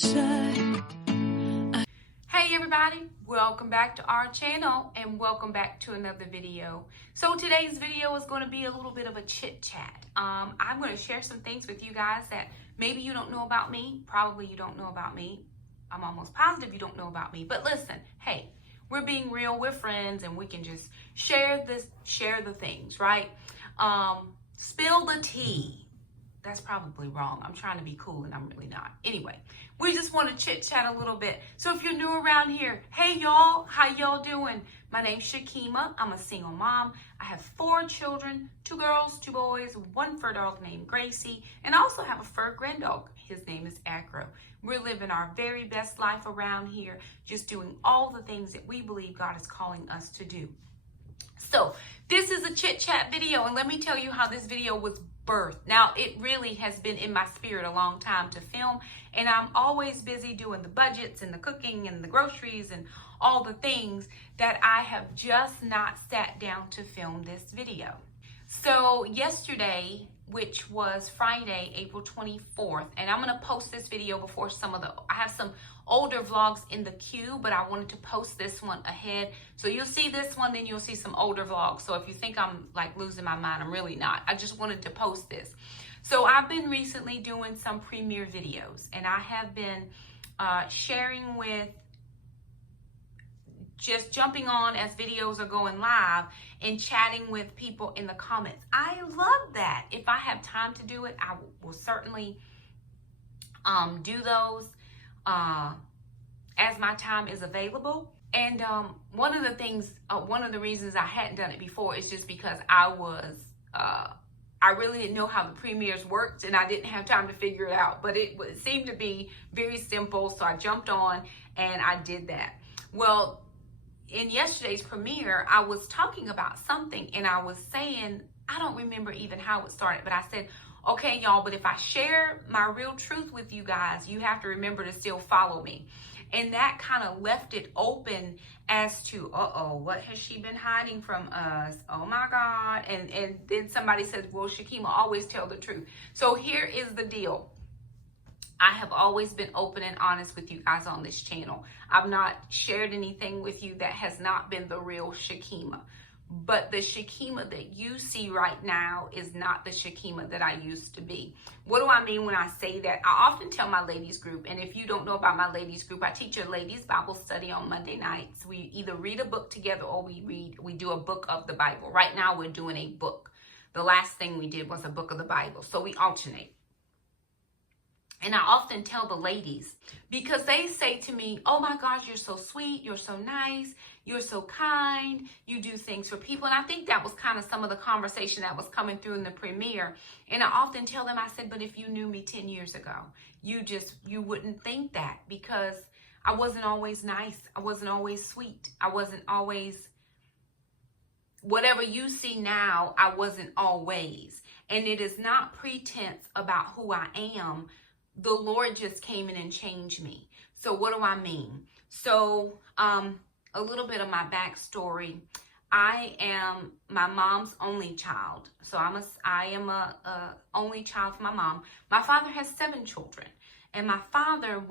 inside. Hey everybody, welcome back to our channel and welcome back to another video. So today's video is going to be a little bit of a chit chat. I'm going to share some things with you guys that maybe you don't know about me. Probably you don't know about me. I'm almost positive you don't know about me. But listen, hey, we're being real, we're friends, and we can just share the things, right? Spill the tea. That's probably wrong. I'm trying to be cool and I'm really not. Anyway, we just want to chit chat a little bit. So if you're new around here, hey y'all, how y'all doing? My name's Shakema. I'm a single mom. I have 4 children, 2 girls, 2 boys, 1 fur dog named Gracie, and I also have a fur grand dog. His name is Acro. We're living our very best life around here, just doing all the things that we believe God is calling us to do. So this is a chit chat video, and let me tell you how this video was birth. Now, it really has been in my spirit a long time to film, and I'm always busy doing the budgets and the cooking and the groceries and all the things that I have just not sat down to film this video. So yesterday, which was Friday, April 24th, and I'm going to post this video before I have some older vlogs in the queue, but I wanted to post this one ahead. So you'll see this one, then you'll see some older vlogs. So if you think I'm like losing my mind, I'm really not. I just wanted to post this. So I've been recently doing some premiere videos, and I have been sharing with, just jumping on as videos are going live and chatting with people in the comments. I love that. If I have time to do it, I will certainly do those as my time is available. And one of the reasons I hadn't done it before is just because I really didn't know how the premieres worked, and I didn't have time to figure it out. But it seemed to be very simple, so I jumped on and I did that. Well, in yesterday's premiere, I was talking about something, and I was saying, I don't remember even how it started, but I said, okay, y'all, but if I share my real truth with you guys, you have to remember to still follow me. And that kind of left it open as to, what has she been hiding from us? Oh my God. And then somebody said, well, Shakema always tell the truth. So here is the deal. I have always been open and honest with you guys on this channel. I've not shared anything with you that has not been the real Shakema. But the Shakema that you see right now is not the Shakema that I used to be. What do I mean when I say that? I often tell my ladies group, and if you don't know about my ladies group, I teach a ladies Bible study on Monday nights. We either read a book together or we do a book of the Bible. Right now we're doing a book. The last thing we did was a book of the Bible. So we alternate. And I often tell the ladies, because they say to me, oh my gosh, you're so sweet, you're so nice, you're so kind, you do things for people. And I think that was kind of some of the conversation that was coming through in the premiere. And I often tell them, I said, but if you knew me 10 years ago, you wouldn't think that, because I wasn't always nice. I wasn't always sweet. I wasn't always, whatever you see now, I wasn't always. And it is not pretense about who I am. The Lord just came in and changed me. So what do I mean? So a little bit of my backstory. I am my mom's only child. So I am a only child for my mom. My father has 7 children. And my father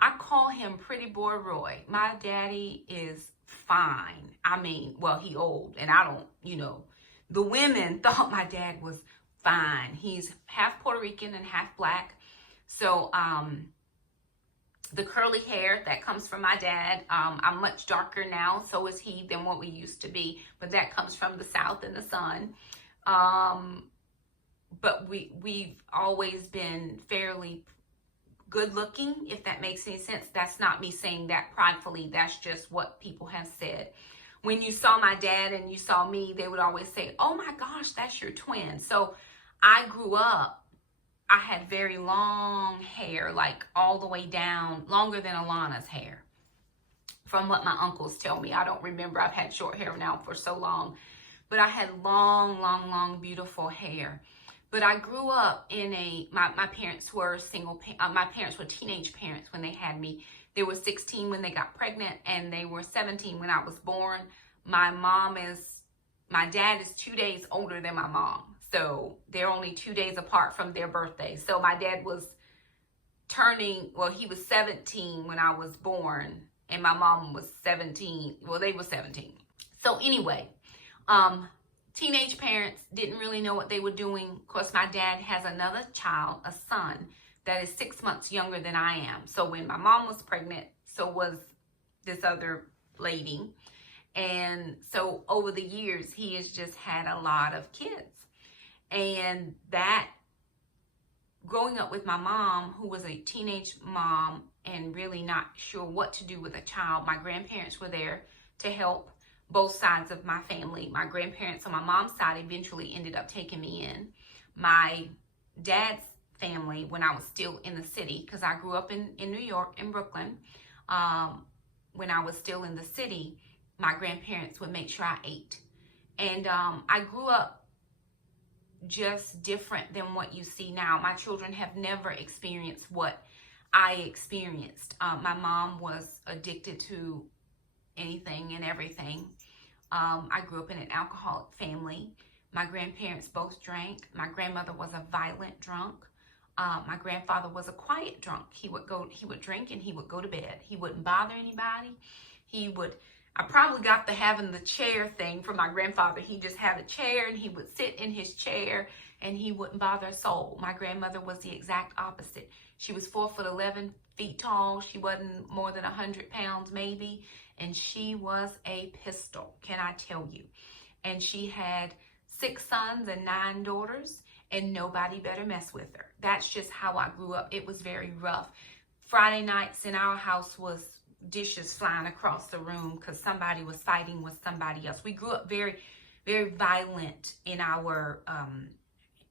I call him Pretty Boy Roy. My daddy is fine. I mean, well, he old, and I don't, the women thought my dad was fine. He's half Puerto Rican and half black. So the curly hair, that comes from my dad. I'm much darker now, so is he, than what we used to be. But that comes from the South and the sun. But we've always been fairly good looking, if that makes any sense. That's not me saying that pridefully. That's just what people have said. When you saw my dad and you saw me, they would always say, oh my gosh, that's your twin. So I grew up, I had very long hair, like all the way down, longer than Alana's hair. From what my uncles tell me. I don't remember. I've had short hair now for so long. But I had long, beautiful hair. But I grew up in my parents were my parents were teenage parents when they had me. They were 16 when they got pregnant, and they were 17 when I was born. My dad is 2 days older than my mom. So they're only 2 days apart from their birthday. So my dad was he was 17 when I was born, and my mom was 17. Well, they were 17. So anyway, teenage parents didn't really know what they were doing. Of course, my dad has another child, a son, that is 6 months younger than I am. So when my mom was pregnant, so was this other lady. And so over the years, he has just had a lot of kids. And that, growing up with my mom, who was a teenage mom and really not sure what to do with a child, my grandparents were there to help both sides of my family. My grandparents on my mom's side eventually ended up taking me in. My dad's family, when I was still in the city, because I grew up in New York, in Brooklyn, when I was still in the city, my grandparents would make sure I ate. And I grew up just different than what you see now. My children have never experienced what I experienced. My mom was addicted to anything and everything. I grew up in an alcoholic family. My grandparents both drank. My grandmother was a violent drunk. My grandfather was a quiet drunk. He would drink and he would go to bed. He wouldn't bother anybody. I probably got the having the chair thing from my grandfather. He just had a chair and he would sit in his chair and he wouldn't bother a soul. My grandmother was the exact opposite. She was 4'11" tall. She wasn't more than 100 pounds maybe. And she was a pistol, can I tell you? And she had 6 sons and 9 daughters, and nobody better mess with her. That's just how I grew up. It was very rough. Friday nights in our house was dishes flying across the room because somebody was fighting with somebody else. We grew up very, very violent in our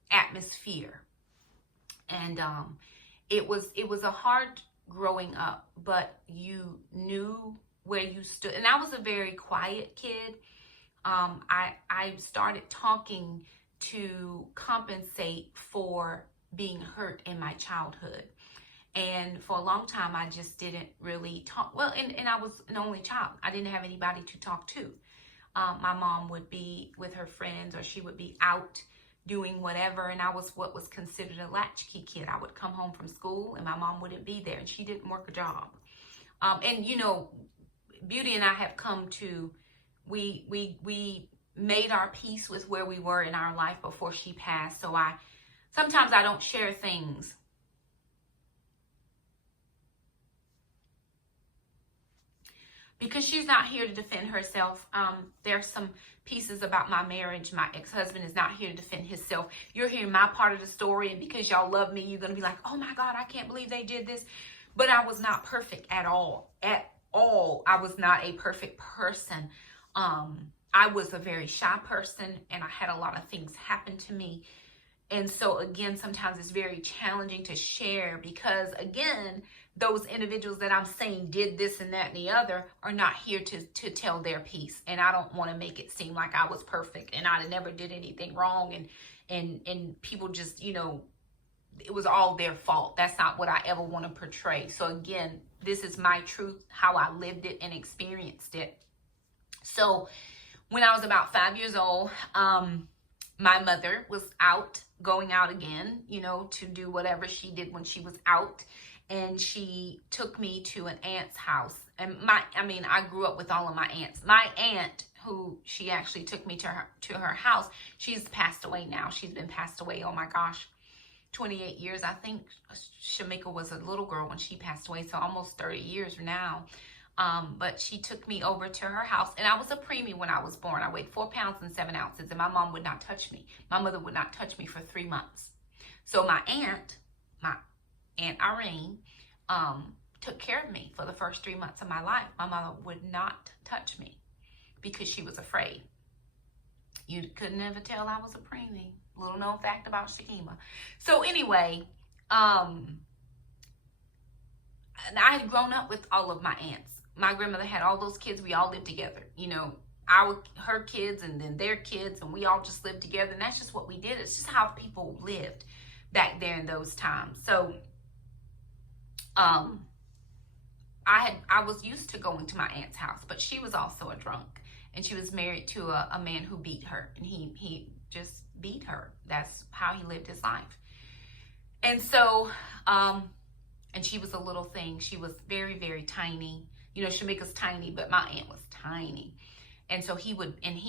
atmosphere. And it was a hard growing up, but you knew where you stood. And I was a very quiet kid. I started talking to compensate for being hurt in my childhood. And for a long time, I just didn't really talk. Well, and I was an only child. I didn't have anybody to talk to. My mom would be with her friends, or she would be out doing whatever. And I was what was considered a latchkey kid. I would come home from school and my mom wouldn't be there, and she didn't work a job. And you know, Beauty and I have come to, we made our peace with where we were in our life before she passed. So sometimes I don't share things because she's not here to defend herself. There's some pieces about my marriage. My ex-husband is not here to defend himself. You're hearing my part of the story, and because y'all love me, you're going to be like, oh my God, I can't believe they did this. But I was not perfect at all. At all. I was not a perfect person. I was a very shy person, and I had a lot of things happen to me. And so again, sometimes it's very challenging to share because, again, those individuals that I'm saying did this and that and the other are not here to tell their piece. And I don't want to make it seem like I was perfect and I never did anything wrong. And people just, you know, it was all their fault. That's not what I ever want to portray. So again, this is my truth, how I lived it and experienced it. So when I was about 5 years old, my mother was going out again, you know, to do whatever she did when she was out. And she took me to an aunt's house. And I grew up with all of my aunts. My aunt, who she actually took me to her house, she's passed away now. She's been passed away, oh my gosh, 28 years. I think Shakema was a little girl when she passed away, so almost 30 years now. But she took me over to her house, and I was a preemie when I was born. I weighed 4 pounds and 7 ounces, and my mom would not touch me. My mother would not touch me for 3 months. So my Aunt Irene, took care of me for the first 3 months of my life. My mother would not touch me because she was afraid. You could never tell I was a preemie. Little known fact about Shakema. So anyway, I had grown up with all of my aunts. My grandmother had all those kids. We all lived together. You know, her kids and then their kids, and we all just lived together. And that's just what we did. It's just how people lived back there in those times. So I was used to going to my aunt's house, but she was also a drunk, and she was married to a man who beat her, and he just beat her. That's how he lived his life. And so And she was a little thing. She was very, very tiny. You know, Shamika's tiny, but my aunt was tiny. And so he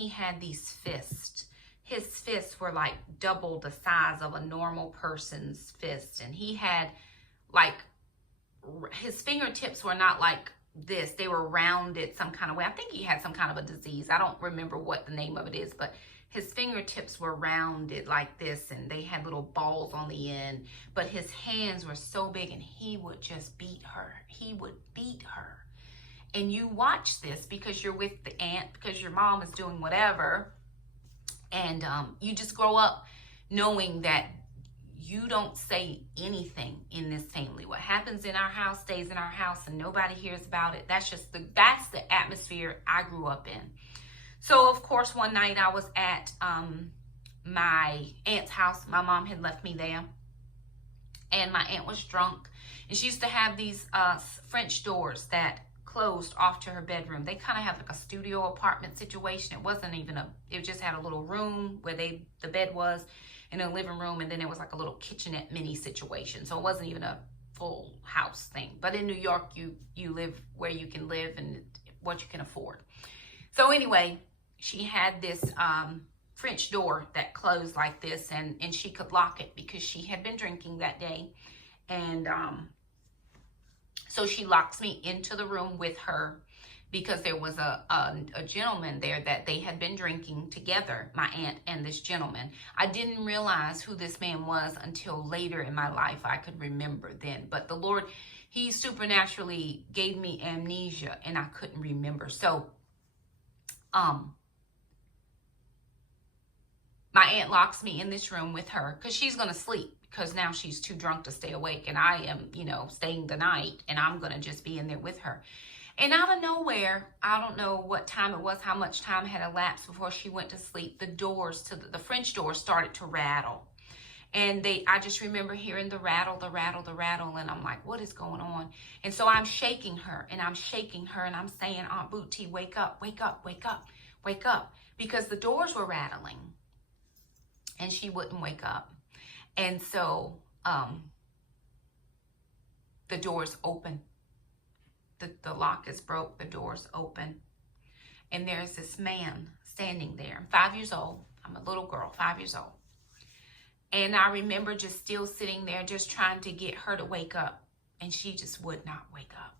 had these fists. His fists were like double the size of a normal person's fist. And he had like, his fingertips were not like this. They were rounded some kind of way. I think he had some kind of a disease. I don't remember what the name of it is, but his fingertips were rounded like this, and they had little balls on the end. But his hands were so big, and he would just beat her. He would beat her. And you watch this because you're with the aunt, because your mom is doing whatever. And you just grow up knowing that you don't say anything in this family. What happens in our house stays in our house, and nobody hears about it. That's the atmosphere I grew up in. So of course, one night I was at my aunt's house. My mom had left me there, and my aunt was drunk, and she used to have these French doors that closed off to her bedroom. They kind of have like a studio apartment situation. It wasn't even it just had a little room where the bed was, in a living room, and then it was like a little kitchenette mini situation. So it wasn't even a full house thing. But in New York, you live where you can live and what you can afford. So anyway, she had this French door that closed like this, and she could lock it because she had been drinking that day. And so she locks me into the room with her, because there was a gentleman there that they had been drinking together, my aunt and this gentleman. I didn't realize who this man was until later in my life. I could remember then. But the Lord, he supernaturally gave me amnesia, and I couldn't remember. So my aunt locks me in this room with her because she's going to sleep, because now she's too drunk to stay awake, and I am, staying the night, and I'm going to just be in there with her. And out of nowhere, I don't know what time it was, how much time had elapsed before she went to sleep, the doors to the French doors started to rattle. And I just remember hearing the rattle, and I'm like, what is going on? And so I'm shaking her, and I'm saying, Aunt Booty, wake up, wake up, wake up, wake up. Because the doors were rattling, and she wouldn't wake up. And so the doors open. The lock is broke, the door's open. And there's this man standing there. I'm 5 years old. I'm a little girl, 5 years old. And I remember just still sitting there, just trying to get her to wake up. And she just would not wake up.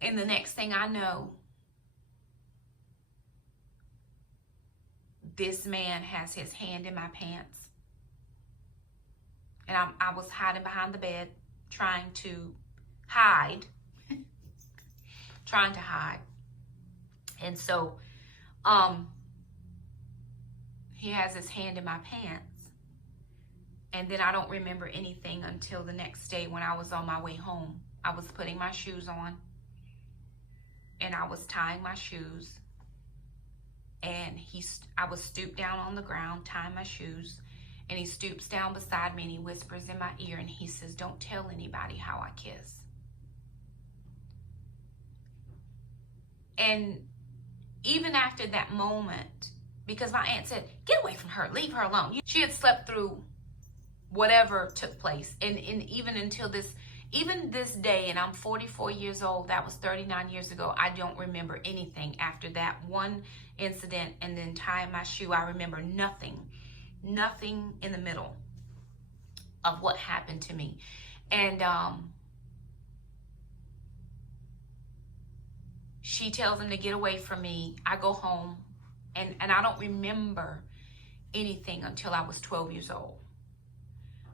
And the next thing I know, this man has his hand in my pants. And I was hiding behind the bed, trying to hide. And so he has his hand in my pants. And then I don't remember anything until the next day when I was on my way home. I was putting my shoes on, and I was tying my shoes. And I was stooped down on the ground, tying my shoes. And he stoops down beside me, and he whispers in my ear, and he says, "Don't tell anybody how I kiss." And even after that moment, because my aunt said, "Get away from her, leave her alone." She had slept through whatever took place. And even this day, and I'm 44 years old, that was 39 years ago, I don't remember anything after that one incident and then tying my shoe. I remember nothing in the middle of what happened to me. And she tells him to get away from me. I go home, and I don't remember anything until I was 12 years old.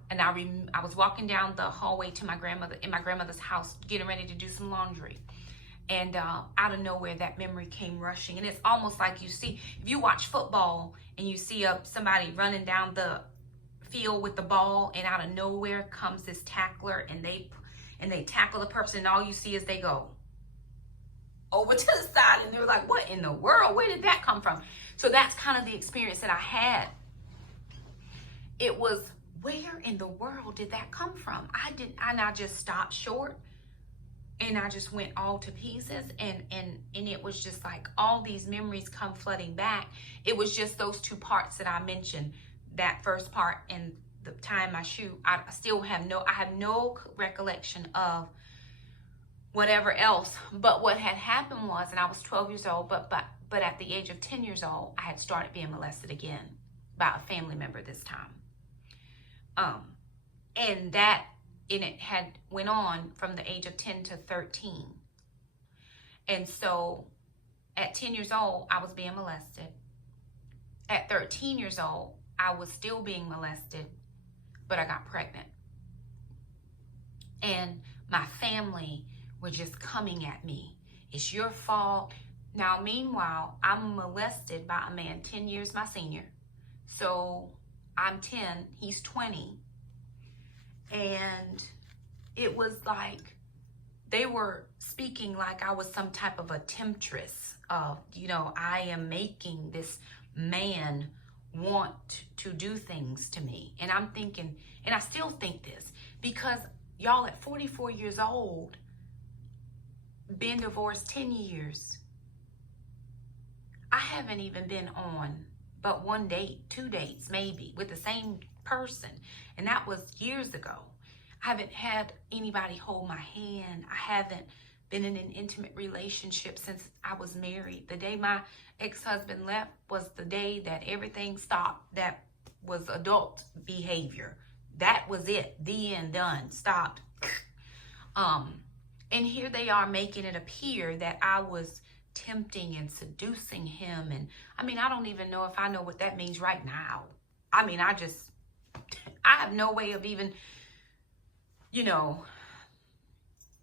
And I was walking down the hallway to my grandmother's house, getting ready to do some laundry. And out of nowhere, that memory came rushing. And it's almost like if you watch football and you see somebody running down the field with the ball, and out of nowhere comes this tackler, and they tackle the person, and all you see is they go over to the side, and they're like, what in the world? Where did that come from? So that's kind of the experience that I had. It was, where in the world did that come from? I just stopped short, and I just went all to pieces, and it was just like all these memories come flooding back. It was just those two parts that I mentioned, that first part and the tying my shoe. I still have no recollection of whatever else. But what had happened was, and I was 12 years old, but at the age of 10 years old, I had started being molested again by a family member this time. And it had went on from the age of 10 to 13. And so at 10 years old, I was being molested. At 13 years old, I was still being molested, but I got pregnant. And my family were just coming at me. It's your fault. Now, meanwhile, I'm molested by a man 10 years my senior. So I'm 10, he's 20. And it was like they were speaking like I was some type of a temptress of, I am making this man want to do things to me. And I'm thinking, and I still think this, because y'all at 44 years old, been divorced 10 years. I haven't even been on but one date, 2 dates maybe, with the same person. And that was years ago. I haven't had anybody hold my hand. I haven't been in an intimate relationship since I was married. The day my ex-husband left was the day that everything stopped. That was adult behavior. That was it. The end, done, stopped. And here they are making it appear that I was tempting and seducing him. And I don't even know if I know what that means right now. I have no way of even,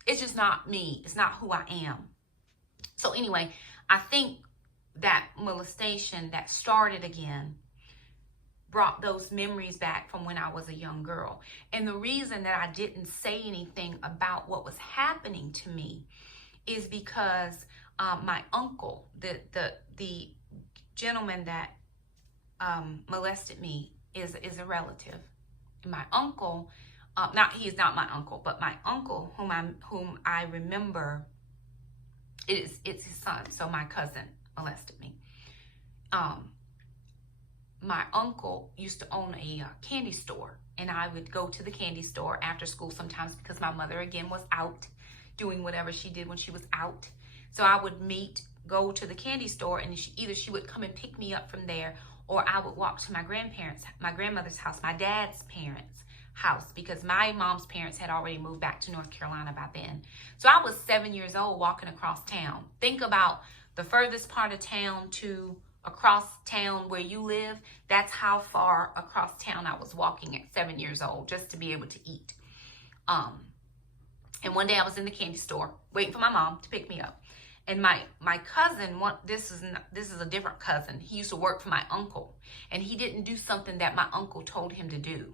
it's just not me. It's not who I am. So anyway, I think that molestation that started again brought those memories back from when I was a young girl. And the reason that I didn't say anything about what was happening to me is because my uncle, the gentleman that molested me, is a relative. And my uncle, he is not my uncle, but my uncle, whom I remember, it's his son. So my cousin molested me. My uncle used to own a candy store, and I would go to the candy store after school sometimes because my mother, again, was out doing whatever she did when she was out. So I would go to the candy store, and either she would come and pick me up from there, or I would walk to my grandmother's house, my dad's parents' house, because my mom's parents had already moved back to North Carolina by then. So I was 7 years old walking across town. Think about the furthest part of town to across town where you live. That's how far across town I was walking at 7 years old just to be able to eat. And one day I was in the candy store waiting for my mom to pick me up. And my cousin, this is a different cousin. He used to work for my uncle, and he didn't do something that my uncle told him to do.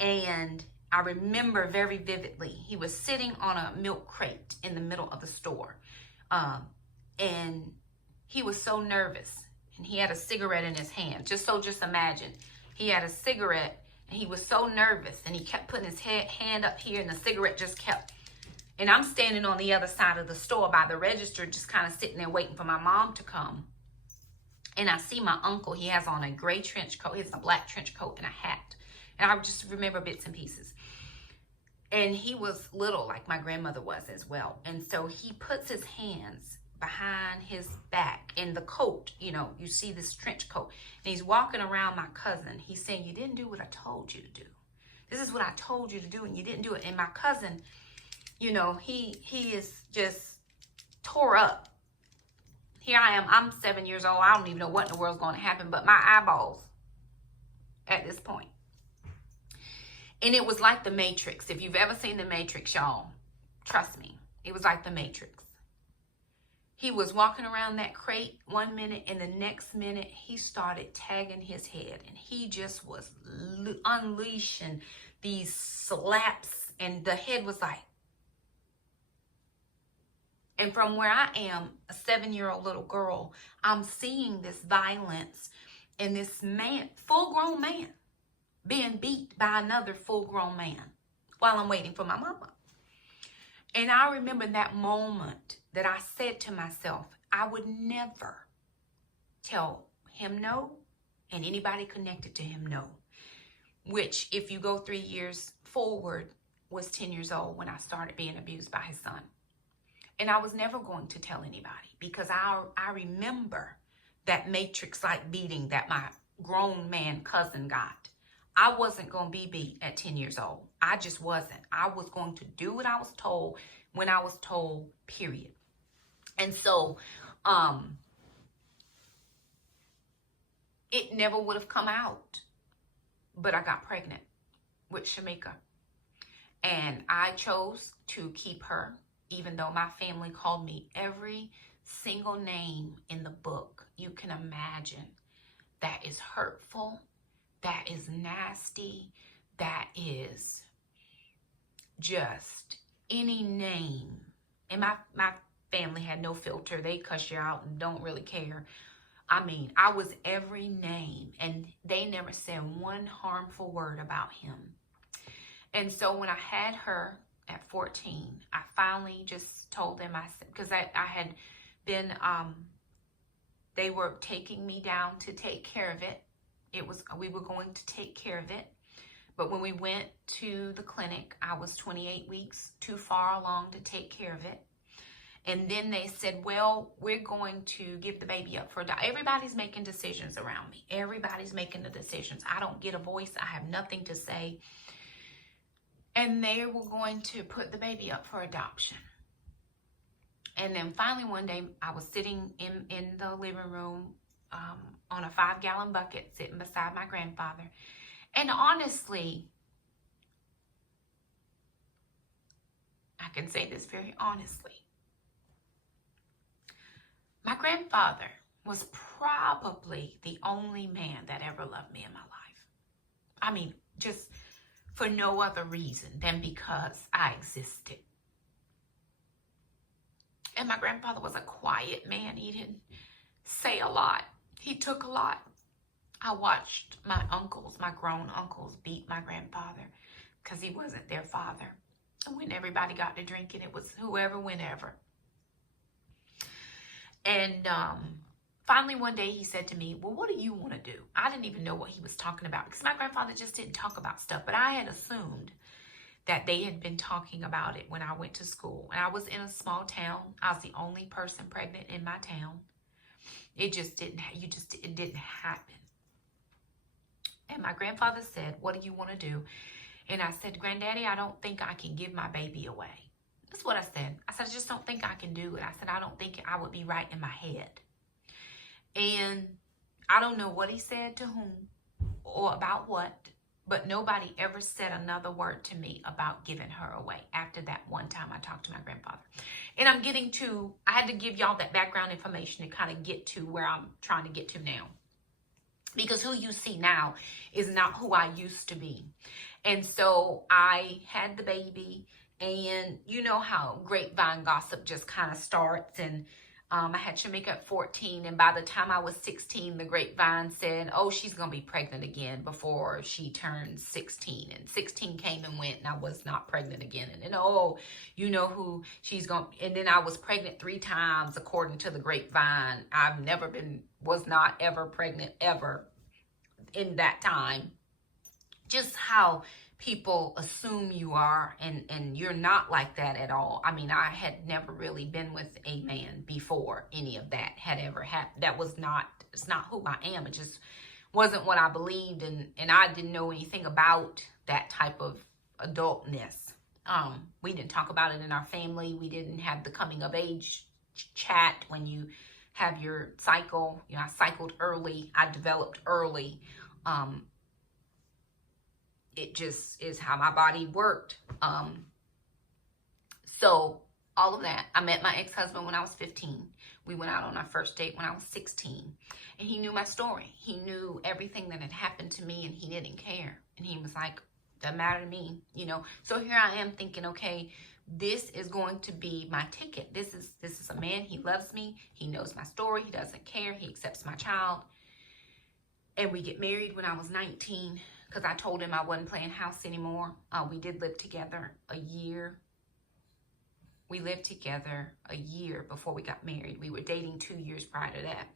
And I remember very vividly, he was sitting on a milk crate in the middle of the store. And he was so nervous, and he had a cigarette in his hand. Just imagine, he had a cigarette, and he was so nervous, and he kept putting his hand up here, and the cigarette just kept. And I'm standing on the other side of the store by the register, just kind of sitting there waiting for my mom to come. And I see my uncle. He has on a gray trench coat. He has a black trench coat and a hat. And I just remember bits and pieces. And he was little, like my grandmother was as well. And so he puts his hands behind his back in the coat. You see this trench coat. And he's walking around my cousin. He's saying, "You didn't do what I told you to do. This is what I told you to do, and you didn't do it." And my cousin, he is just tore up. Here I am. I'm 7 years old. I don't even know what in the world's going to happen, but my eyeballs at this point. And it was like the Matrix. If you've ever seen the Matrix, y'all, trust me, it was like the Matrix. He was walking around that crate 1 minute, and the next minute he started tagging his head, and he just was unleashing these slaps, and the head was like. And from where I am, a 7-year-old little girl, I'm seeing this violence and this man, full-grown man, being beat by another full-grown man while I'm waiting for my mama. And I remember that moment that I said to myself, I would never tell him no, and anybody connected to him no. which if you go 3 years forward, was 10 years old when I started being abused by his son. And I was never going to tell anybody because I remember that matrix-like beating that my grown man cousin got. I wasn't going to be beat at 10 years old. I just wasn't. I was going to do what I was told when I was told, period. And so, it never would have come out, but I got pregnant with Shakema. And I chose to keep her, even though my family called me every single name in the book you can imagine. That is hurtful, that is nasty, that is just any name. And my family had no filter. They cuss you out and don't really care. I mean, I was every name, and they never said one harmful word about him. And so when I had her at 14, I finally just told them, because I had been, they were taking me down to take care of it. We were going to take care of it. But when we went to the clinic, I was 28 weeks too far along to take care of it. And then they said, well, we're going to give the baby up for adoption. Everybody's making decisions around me. Everybody's making the decisions. I don't get a voice. I have nothing to say. And they were going to put the baby up for adoption. And then finally one day I was sitting in the living room on a 5-gallon bucket sitting beside my grandfather. And honestly, I can say this very honestly. My grandfather was probably the only man that ever loved me in my life. I mean, just for no other reason than because I existed. And my grandfather was a quiet man. He didn't say a lot. He took a lot. I watched my uncles, my grown uncles, beat my grandfather because he wasn't their father. And when everybody got to drinking, it was whoever, whenever. And finally one day he said to me, well, what do you want to do? I didn't even know what he was talking about because my grandfather just didn't talk about stuff. But I had assumed that they had been talking about it when I went to school. And I was in a small town. I was the only person pregnant in my town. It just didn't, it didn't happen. And my grandfather said, what do you want to do? And I said, Granddaddy, I don't think I can give my baby away. That's what I said. I said, I just don't think I can do it. I said, I don't think I would be right in my head. And I don't know what he said to whom or about what, but nobody ever said another word to me about giving her away after that one time I talked to my grandfather. And I had to give y'all that background information to kind of get to where I'm trying to get to now. Because who you see now is not who I used to be. And so I had the baby, and you know how grapevine gossip just kind of starts. And I had Shakema at 14, and by the time I was 16, the grapevine said, oh, she's going to be pregnant again before she turns 16. And 16 came and went, and I was not pregnant again. And then, oh, you know who she's going to, and then I was pregnant 3 times according to the grapevine. Was not ever pregnant ever in that time. Just how people assume you are, and you're not like that at all. I mean, I had never really been with a man before any of that had ever happened. It's not who I am. It just wasn't what I believed, and I didn't know anything about that type of adultness. We didn't talk about it in our family. We didn't have the coming of age chat when you have your cycle. You know, I cycled early. I developed early. It just is how my body worked. So all of that. I met my ex-husband when I was 15. We went out on our first date when I was 16. And he knew my story. He knew everything that had happened to me, and he didn't care. And he was like, doesn't matter to me, you know. So here I am thinking, okay, this is going to be my ticket. This is a man. He loves me. He knows my story. He doesn't care. He accepts my child. And we get married when I was 19 because I told him I wasn't playing house anymore. We did live together a year. We lived together a year before we got married. We were dating 2 years prior to that.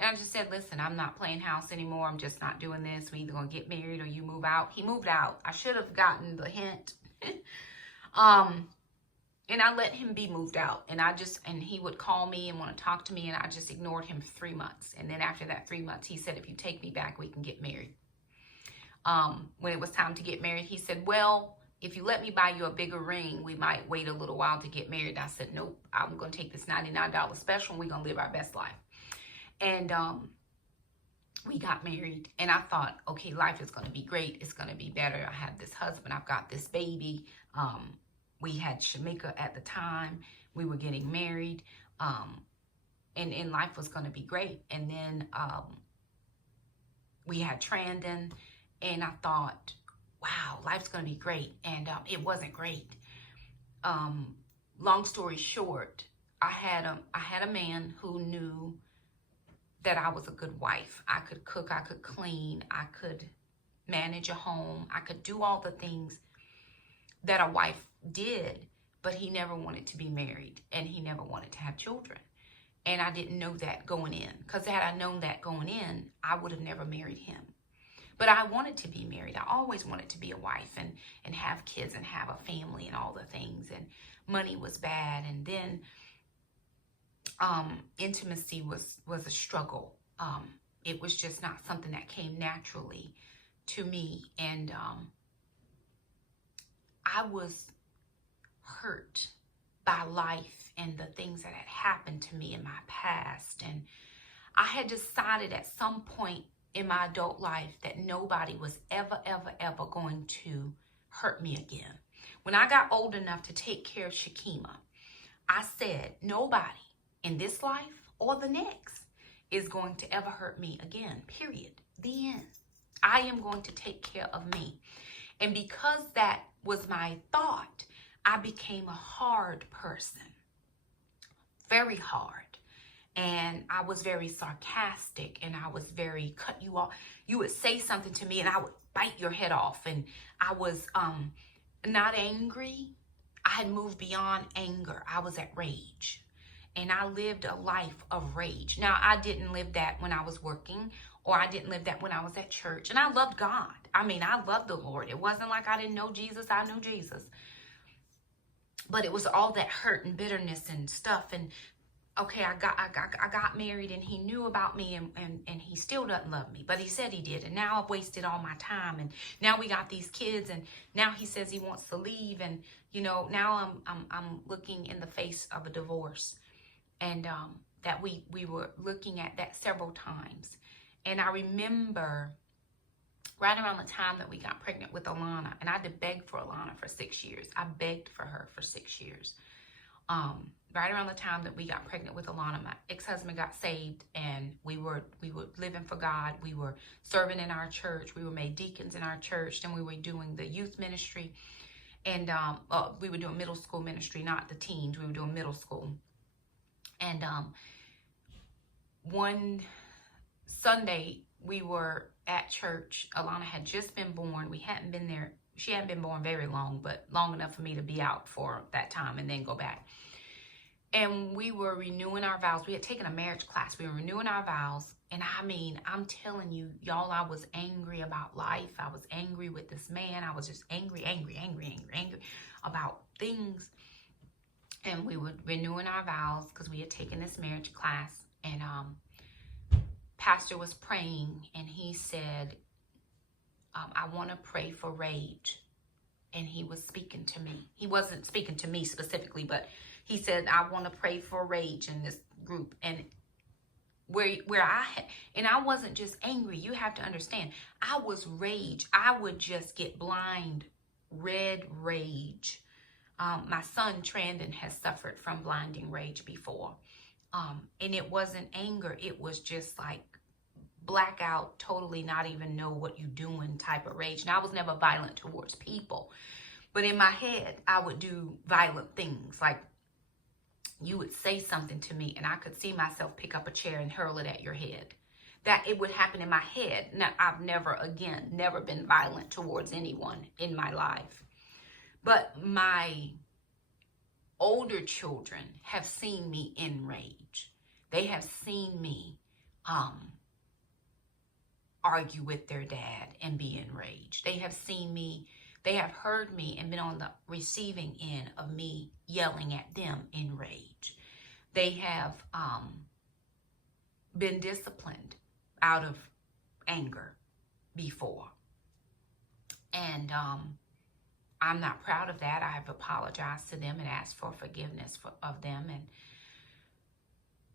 And I just said, listen, I'm not playing house anymore. I'm just not doing this. We either going to get married or you move out. He moved out. I should have gotten the hint. And I let him be moved out. And he would call me and want to talk to me. And I just ignored him for 3 months. And then after that 3 months, he said, if you take me back, we can get married. When it was time to get married, he said, well, if you let me buy you a bigger ring, we might wait a little while to get married. And I said, nope, I'm going to take this $99 special and we're going to live our best life. And we got married. And I thought, okay, life is going to be great. It's going to be better. I have this husband. I've got this baby. We had Shakema at the time. We were getting married. And life was going to be great. And then we had Trandon. And I thought, wow, life's going to be great. And it wasn't great. Long story short, I had a man who knew that I was a good wife. I could cook, I could clean, I could manage a home. I could do all the things that a wife did, but he never wanted to be married and he never wanted to have children. And I didn't know that going in, because had I known that going in, I would have never married him. But I wanted to be married. I always wanted to be a wife and have kids and have a family and all the things. And money was bad. And then intimacy was a struggle. It was just not something that came naturally to me. And I was hurt by life and the things that had happened to me in my past. And I had decided at some point in my adult life that nobody was ever going to hurt me again. When I got old enough to take care of Shakema, I said, nobody in this life or the next is going to ever hurt me again, period. The end. I am going to take care of me. And because that was my thought, I became a hard person. Very hard. And I was very sarcastic and I was very cut you off. You would say something to me and I would bite your head off. And I was not angry. I had moved beyond anger. I was at rage. And I lived a life of rage. Now, I didn't live that when I was working, or I didn't live that when I was at church. And I loved God. I mean, I loved the Lord. It wasn't like I didn't know Jesus. I knew Jesus. But it was all that hurt and bitterness and stuff. And okay, I got married and he knew about me and he still doesn't love me. But he said he did. And now I've wasted all my time. And now we got these kids and now he says he wants to leave. And, you know, now I'm looking in the face of a divorce. And that we were looking at that several times. And I remember right around the time that we got pregnant with Alana, and I had to beg for Alana for 6 years. I begged for her for 6 years. Right around the time that we got pregnant with Alana, my ex-husband got saved, and we were living for God. We were serving in our church. We were made deacons in our church. Then we were doing the youth ministry, and we were doing middle school ministry, not the teens. We were doing middle school. And one Sunday we were at church. Alana had just been born. We hadn't been there. She hadn't been born very long, but long enough for me to be out for that time and then go back. And we were renewing our vows. We had taken a marriage class. We were renewing our vows. And I mean, I'm telling you, y'all, I was angry about life. I was angry with this man. I was just angry about things. And we were renewing our vows because we had taken this marriage class. And pastor was praying and he said, I want to pray for rage. And he was speaking to me. He wasn't speaking to me specifically, but he said, I want to pray for rage in this group. And where I had, and I wasn't just angry. You have to understand, I was rage. I would just get blind, red rage. My son, Trandon, has suffered from blinding rage before. And it wasn't anger. It was just like blackout, totally not even know what you're doing type of rage. Now, I was never violent towards people. But in my head, I would do violent things. Like you would say something to me and I could see myself pick up a chair and hurl it at your head. That it would happen in my head. Now, I've never been violent towards anyone in my life. But my older children have seen me in rage. They have seen me argue with their dad and be enraged. They have seen me, they have heard me and been on the receiving end of me yelling at them in rage. They have been disciplined out of anger before. And I'm not proud of that. I have apologized to them and asked for forgiveness of them.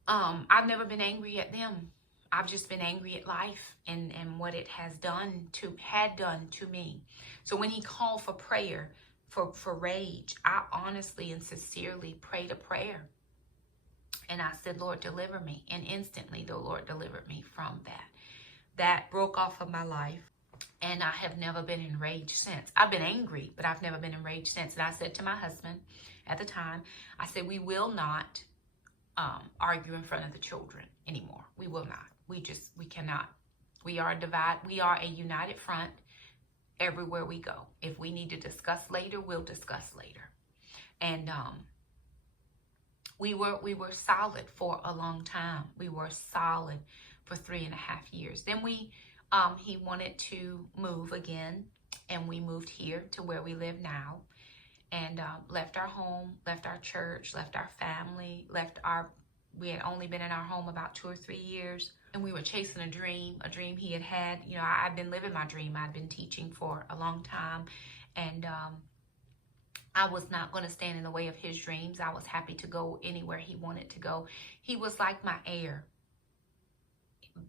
And I've never been angry at them. I've just been angry at life and what it had done to me. So when he called for prayer, for rage, I honestly and sincerely prayed a prayer. And I said, Lord, deliver me. And instantly the Lord delivered me from that. That broke off of my life. And I have never been enraged since. I've been angry, but I've never been enraged since. And I said to my husband at the time, I said, we will not argue in front of the children anymore. We will not. We cannot. We are a united front everywhere we go. If we need to discuss later, we'll discuss later. And we were solid for a long time. We were solid for 3.5 years. Then he wanted to move again, and we moved here to where we live now, and left our home, left our church, left our family, we had only been in our home about 2 or 3 years, and we were chasing a dream he had. You know, I've been living my dream. I'd been teaching for a long time, and I was not going to stand in the way of his dreams. I was happy to go anywhere he wanted to go. He was like my air.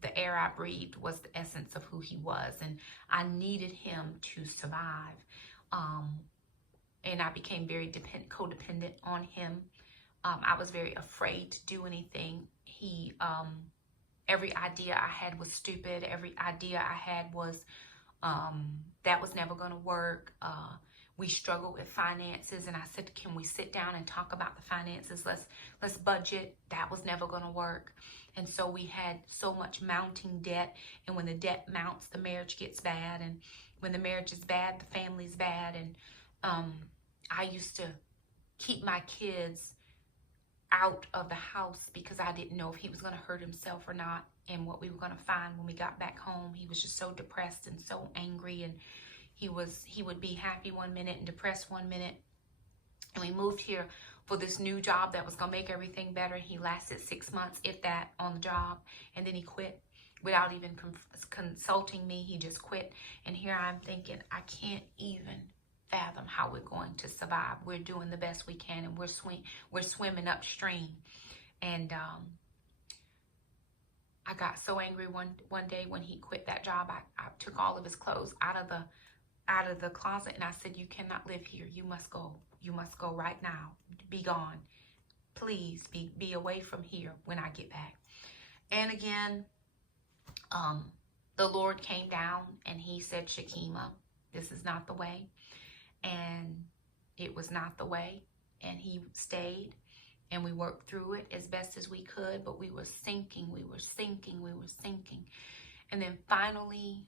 The air I breathed was the essence of who he was, and I needed him to survive. And I became very codependent on him. I was very afraid to do anything. Every idea I had was stupid. Every idea I had was that was never going to work. We struggled with finances, and I said, can we sit down and talk about the finances? Let's budget. That was never going to work. And so we had so much mounting debt, and when the debt mounts, the marriage gets bad, and when the marriage is bad, the family's bad. And I used to keep my kids out of the house because I didn't know if he was going to hurt himself or not, and what we were going to find when we got back home. He was just so depressed and so angry, and he would be happy one minute and depressed one minute. And we moved here for this new job that was going to make everything better. He lasted 6 months, if that, on the job, and then he quit without even consulting me. He just quit. And here I'm thinking, I can't even fathom how we're going to survive. We're doing the best we can, and we're swimming upstream. And I got so angry one day when he quit that job. I took all of his clothes out of the closet, and I said, you cannot live here. You must go. You must go right now. Be gone. Please be away from here when I get back. And again, the Lord came down and he said, Shakema, this is not the way. And it was not the way. And he stayed, and we worked through it as best as we could, but we were sinking. And then finally,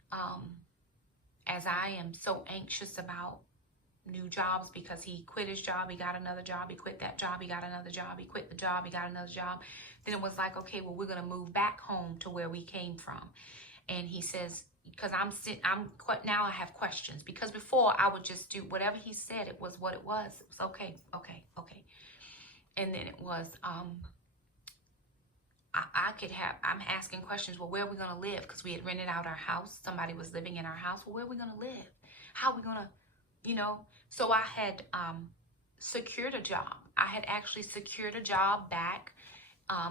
as I am so anxious about new jobs, because he quit his job, he got another job, he quit that job, he got another job, he quit the job, he got another job. Then it was like, okay, well, we're going to move back home to where we came from. And he says, because now I have questions, because before I would just do whatever he said. It was what it was. It was okay. And then it was, I'm asking questions. Well, where are we going to live? Because we had rented out our house. Somebody was living in our house. Well, where are we going to live? How are we going to, So I had secured a job. I had actually secured a job back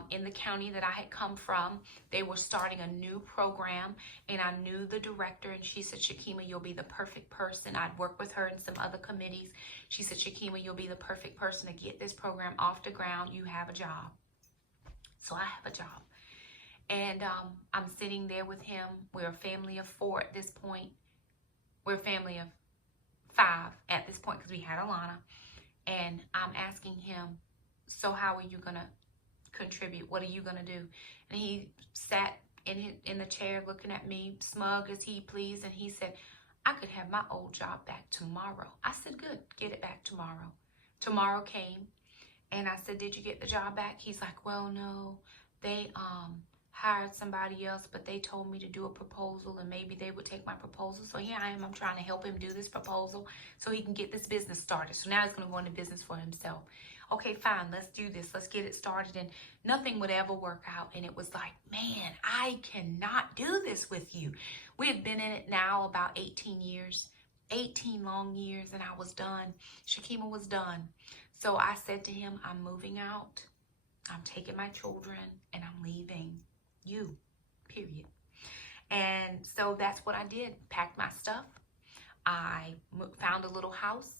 in the county that I had come from. They were starting a new program, and I knew the director, and she said, Shakema, you'll be the perfect person. I'd worked with her in some other committees. She said, Shakema, you'll be the perfect person to get this program off the ground. You have a job. So I have a job. And I'm sitting there with him. We're a family of 4 at this point. We're a family of 5 at this point because we had Alana. And I'm asking him, so how are you going to contribute? What are you going to do? And he sat in the chair looking at me, smug as he pleased. And he said, I could have my old job back tomorrow. I said, good, get it back tomorrow. Tomorrow came. And I said, did you get the job back? He's like, well, no, they hired somebody else, but they told me to do a proposal and maybe they would take my proposal. So here I am, I'm trying to help him do this proposal so he can get this business started. So now he's going to go into business for himself. Okay, fine, let's do this. Let's get it started. And nothing would ever work out. And it was like, man, I cannot do this with you. We had been in it now about 18 years, 18 long years, and I was done. Shakema was done. So I said to him, I'm moving out. I'm taking my children and I'm leaving you, period. And so that's what I did. Packed my stuff. I found a little house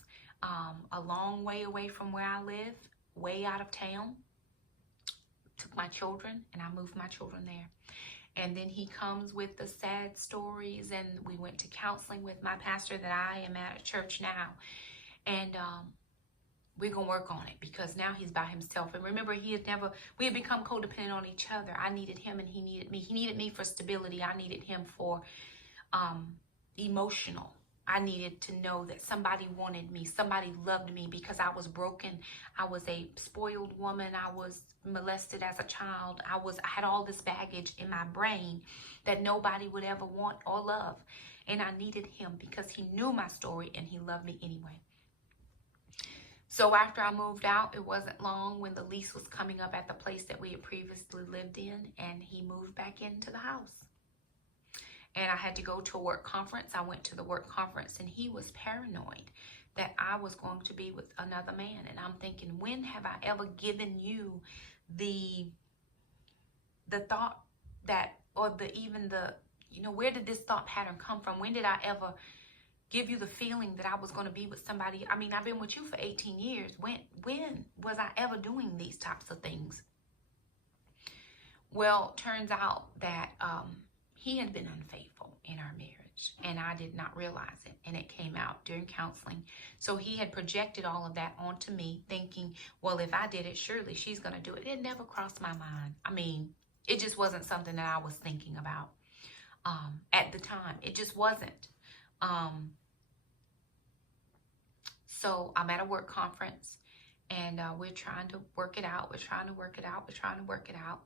a long way away from where I live, way out of town. Took my children and I moved my children there. And then he comes with the sad stories, and we went to counseling with my pastor that I am at church now. And we're going to work on it because now he's by himself. And remember, we had become codependent on each other. I needed him and he needed me. He needed me for stability. I needed him for emotional. I needed to know that somebody wanted me. Somebody loved me because I was broken. I was a spoiled woman. I was molested as a child. I had all this baggage in my brain that nobody would ever want or love. And I needed him because he knew my story and he loved me anyway. So after I moved out, it wasn't long when the lease was coming up at the place that we had previously lived in, and he moved back into the house. And I had to go to a work conference. I went to the work conference, and he was paranoid that I was going to be with another man. And I'm thinking, when have I ever given you the thought that, or where did this thought pattern come from? When did I ever give you the feeling that I was going to be with somebody? I mean, I've been with you for 18 years. When was I ever doing these types of things? Well, turns out that he had been unfaithful in our marriage, and I did not realize it, and it came out during counseling. So he had projected all of that onto me, thinking, well, if I did it, surely she's going to do it. It never crossed my mind. I mean, it just wasn't something that I was thinking about at the time. It just wasn't. So I'm at a work conference, and we're trying to work it out. We're trying to work it out. We're trying to work it out.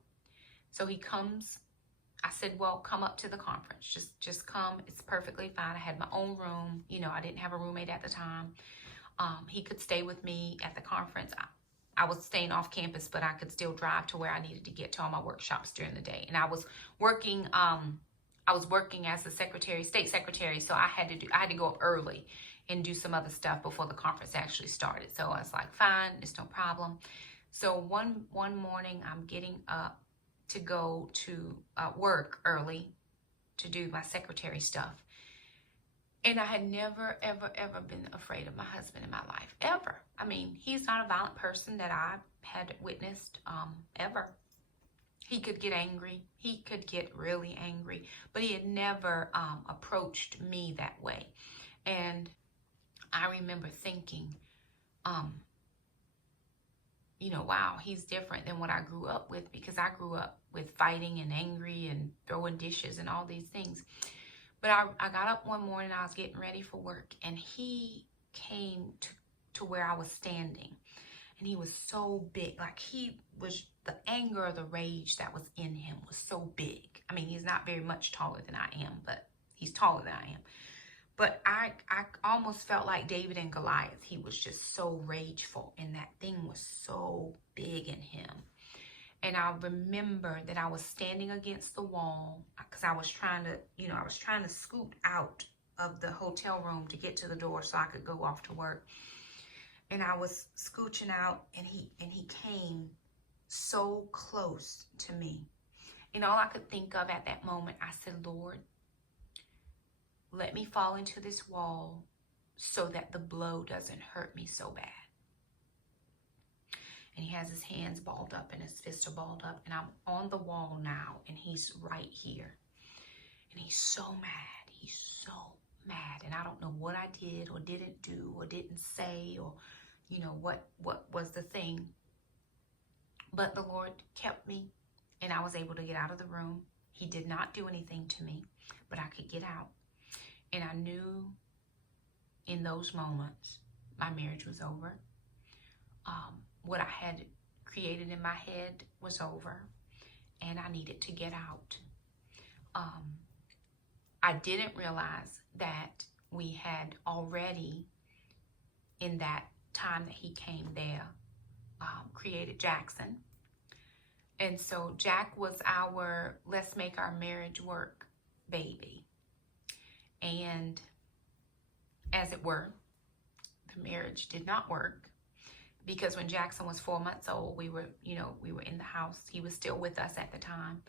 So he comes. I said, well, come up to the conference. Just come. It's perfectly fine. I had my own room. You know, I didn't have a roommate at the time. He could stay with me at the conference. I was staying off campus, but I could still drive to where I needed to get to all my workshops during the day. And I was working as a secretary, state secretary, so I had to go up early and do some other stuff before the conference actually started. So I was like, fine, it's no problem. So one morning, I'm getting up to go to work early to do my secretary stuff. And I had never, ever, ever been afraid of my husband in my life, ever. I mean, he's not a violent person that I had witnessed ever. He could get angry. He could get really angry, but he had never approached me that way. And I remember thinking, wow, he's different than what I grew up with, because I grew up with fighting and angry and throwing dishes and all these things. But I got up one morning, I was getting ready for work, and he came to where I was standing. And he was so big, like the anger or the rage that was in him was so big. I mean, he's not very much taller than I am, but he's taller than I am. But I almost felt like David and Goliath. He was just so rageful, and that thing was so big in him. And I remember that I was standing against the wall because I was trying to scoot out of the hotel room to get to the door so I could go off to work. And I was scooching out, and he came so close to me. And all I could think of at that moment, I said, Lord, let me fall into this wall so that the blow doesn't hurt me so bad. And he has his hands balled up and his fists are balled up, and I'm on the wall now, and he's right here. And he's so mad. He's so mad. And I don't know what I did or didn't do or didn't say, or what was the thing. But the Lord kept me, and I was able to get out of the room. He did not do anything to me, but I could get out. And I knew in those moments my marriage was over. What I had created in my head was over. and I needed to get out. I didn't realize that we had already, in that time that he came there, created Jackson. And so Jack was our let's make our marriage work baby. And as it were, the marriage did not work, because when Jackson was 4 months old, we were in the house. He was still with us at the time.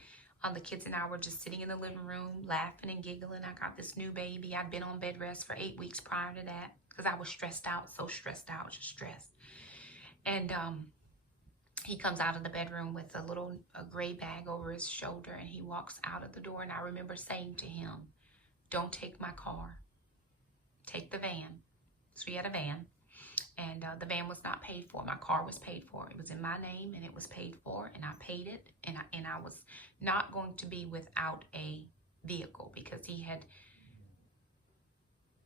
The kids and I were just sitting in the living room, laughing and giggling. I got this new baby. I'd been on bed rest for 8 weeks prior to that, because I was stressed out, so stressed out, just stressed. And he comes out of the bedroom with a gray bag over his shoulder, and he walks out of the door. And I remember saying to him, don't take my car, take the van. So we had a van, and the van was not paid for. My car was paid for. It was in my name, and it was paid for, and I paid it. And I was not going to be without a vehicle, because he had,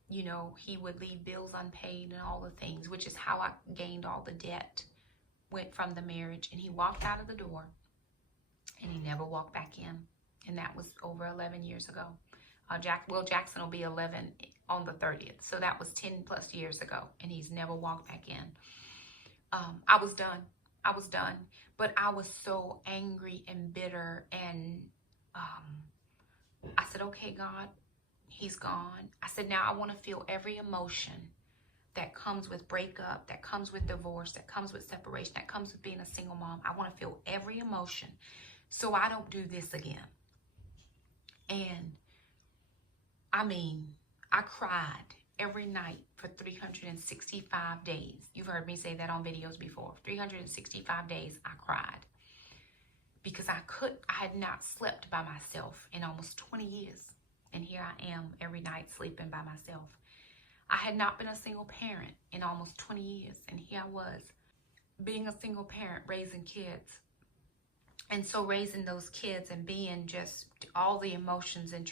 he would leave bills unpaid and all the things, which is how I gained all the debt, went from the marriage. And he walked out of the door, and he never walked back in. And that was over 11 years ago. Jackson will be 11 on the 30th. So that was 10 plus years ago, and he's never walked back in. I was done. But I was so angry and bitter, and I said, okay, God, he's gone. I said, now I want to feel every emotion that comes with breakup, that comes with divorce, that comes with separation, that comes with being a single mom. I want to feel every emotion so I don't do this again. And I cried every night for 365 days. You've heard me say that on videos before. 365 days I cried, because I had not slept by myself in almost 20 years. And here I am every night sleeping by myself. I had not been a single parent in almost 20 years. And here I was, being a single parent, raising kids. And so raising those kids and being just all the emotions and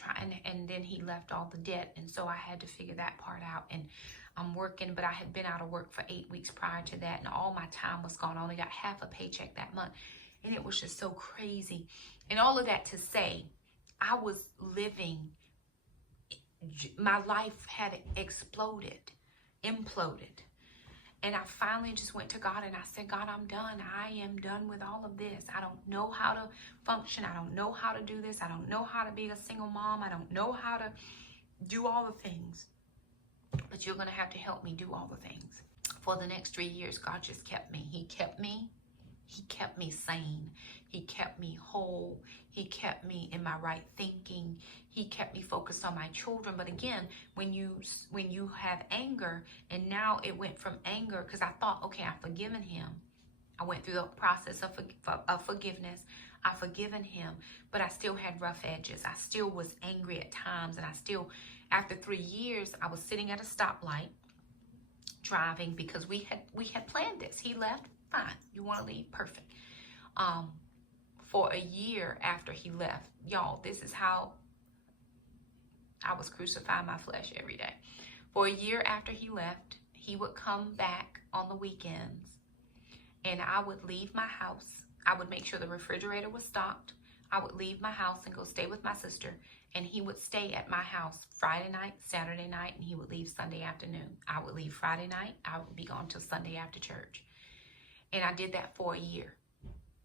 then he left all the debt. And so I had to figure that part out. And I'm working, but I had been out of work for 8 weeks prior to that. And all my time was gone. I only got half a paycheck that month. And it was just so crazy. And all of that to say, I was living, my life had exploded, imploded. And I finally just went to God and I said, God, I'm done. I am done with all of this. I don't know how to function. I don't know how to do this. I don't know how to be a single mom. I don't know how to do all the things. But you're going to have to help me do all the things. For the next 3 years, God just kept me. He kept me sane. He kept me whole. He kept me in my right thinking. He kept me focused on my children. But again, when you have anger, and now it went from anger, because I thought, okay, I've forgiven him. I went through the process of forgiveness. I've forgiven him, but I still had rough edges. I still was angry at times, and I still, after 3 years, I was sitting at a stoplight driving, because we had planned this. He left. Fine. You want to leave? Perfect. For a year after he left, y'all, this is how I was crucifying my flesh every day. For a year after he left, he would come back on the weekends, and I would leave my house. I would make sure the refrigerator was stocked. I would leave my house and go stay with my sister, and he would stay at my house Friday night, Saturday night, and he would leave Sunday afternoon. I would leave Friday night. I would be gone till Sunday after church. And I did that for a year,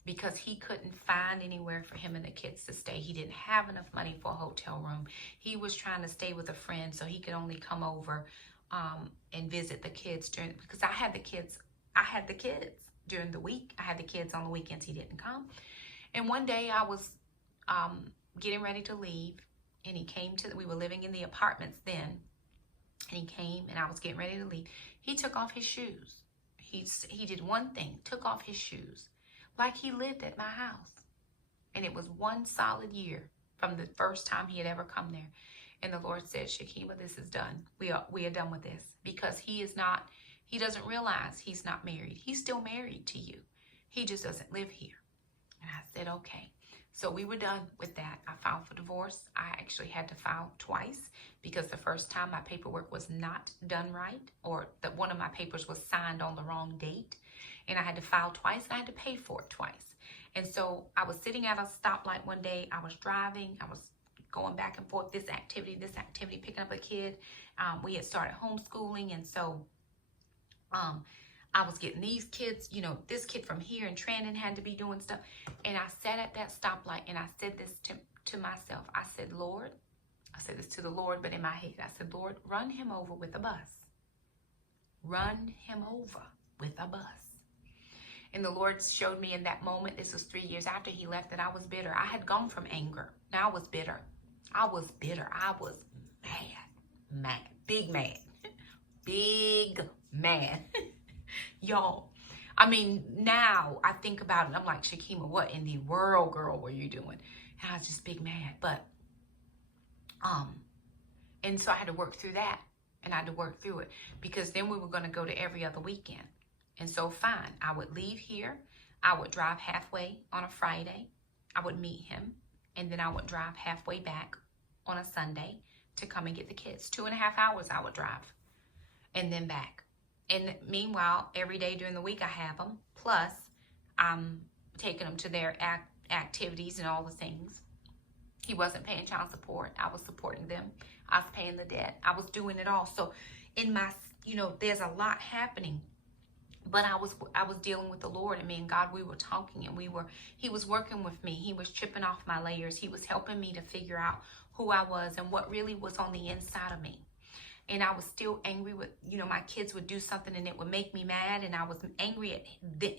because he couldn't find anywhere for him and the kids to stay. He didn't have enough money for a hotel room. He was trying to stay with a friend, so he could only come over and visit the kids because I had the kids during the week. I had the kids on the weekends. He didn't come. And one day I was getting ready to leave, and he came we were living in the apartments then, and he came, and I was getting ready to leave. He took off his shoes. He did one thing, took off his shoes, like he lived at my house. And it was 1 solid year from the first time he had ever come there. And the Lord said, Shakema, this is done. We are done with this, because he doesn't realize he's not married. He's still married to you. He just doesn't live here. And I said, okay. So we were done with that. I filed for divorce. I actually had to file twice because the first time my paperwork was not done right, or that one of my papers was signed on the wrong date. And I had to file twice, and I had to pay for it twice. And so I was sitting at a stoplight one day. I was driving. I was going back and forth, this activity, picking up a kid. We had started homeschooling. And so I was getting these kids, you know, this kid from here in Trandon had to be doing stuff. And I sat at that stoplight and I said this to myself. I said, Lord, I said this to the Lord, but in my head, I said, Lord, run him over with a bus. Run him over with a bus. And the Lord showed me in that moment, this was 3 years after he left, that I was bitter. I had gone from anger. Now I was bitter. I was bitter. I was mad, big mad, big mad. Y'all, I mean, now I think about it, and I'm like, Shakema, what in the world, girl, were you doing? And I was just big mad. But, and so I had to work through that, and I had to work through it, because then we were going to go to every other weekend. And so fine, I would leave here, I would drive halfway on a Friday, I would meet him, and then I would drive halfway back on a Sunday to come and get the kids. 2.5 hours I would drive, and then back. And meanwhile, every day during the week I have them, plus I'm taking them to their activities and all the things. He wasn't paying child support. I was supporting them. I was paying the debt. I was doing it all. So in my, you know, there's a lot happening. But I was dealing with the Lord, and me and God, we were talking, and he was working with me. He was chipping off my layers. He was helping me to figure out who I was and what really was on the inside of me. And I was still angry with, you know, my kids would do something and it would make me mad, and I was angry at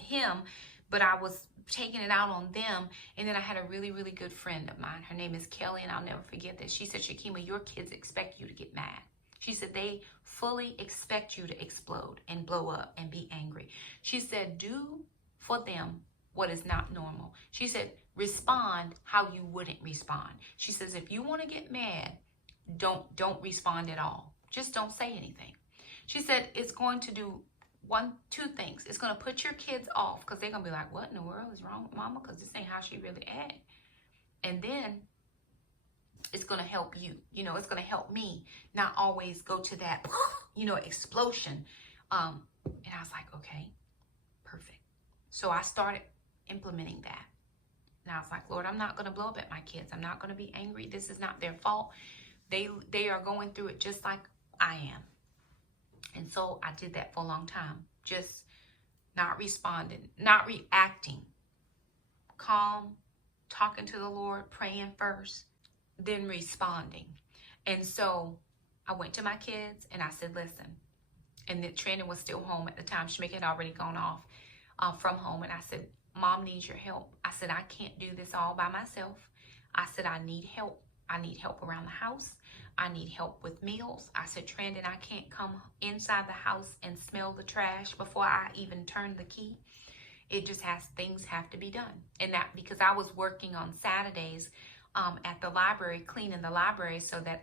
him, but I was taking it out on them. And then I had a really, really good friend of mine. Her name is Kelly, and I'll never forget this. She said, Shakema, your kids expect you to get mad. She said, they fully expect you to explode and blow up and be angry. She said, do for them what is not normal. She said, respond how you wouldn't respond. She says, if you want to get mad, don't respond at all. Just don't say anything. She said, it's going to do two things. It's going to put your kids off, because they're going to be like, what in the world is wrong with mama? Because this ain't how she really act. And then it's going to help you. You know, it's going to help me not always go to that, you know, explosion. And I was like, okay, perfect. So I started implementing that. And I was like, Lord, I'm not going to blow up at my kids. I'm not going to be angry. This is not their fault. They are going through it just like I am. And so I did that for a long time. Just not responding, not reacting. Calm, talking to the Lord, praying first, then responding. And so I went to my kids and I said, listen. And Trina was still home at the time. Shakema had already gone off from home. And I said, Mom needs your help. I said, I can't do this all by myself. I said, I need help. I need help around the house. I need help with meals. I said, Trandon, I can't come inside the house and smell the trash before I even turn the key. It just things have to be done. And that because I was working on Saturdays at the library, cleaning the library, so that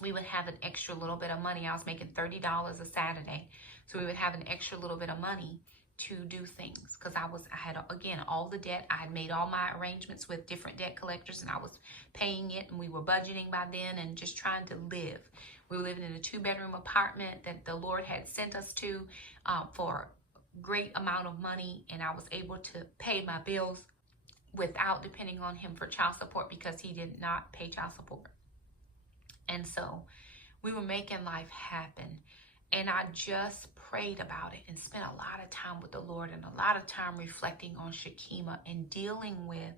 we would have an extra little bit of money. I was making $30 a Saturday. So we would have an extra little bit of money to do things, because I had, again, all the debt. I had made all my arrangements with different debt collectors, and I was paying it, and we were budgeting by then and just trying to live. We were living in a 2-bedroom apartment that the Lord had sent us to for a great amount of money, and I was able to pay my bills without depending on him for child support, because he did not pay child support. And so we were making life happen. And I just prayed about it and spent a lot of time with the Lord, and a lot of time reflecting on Shakema and dealing with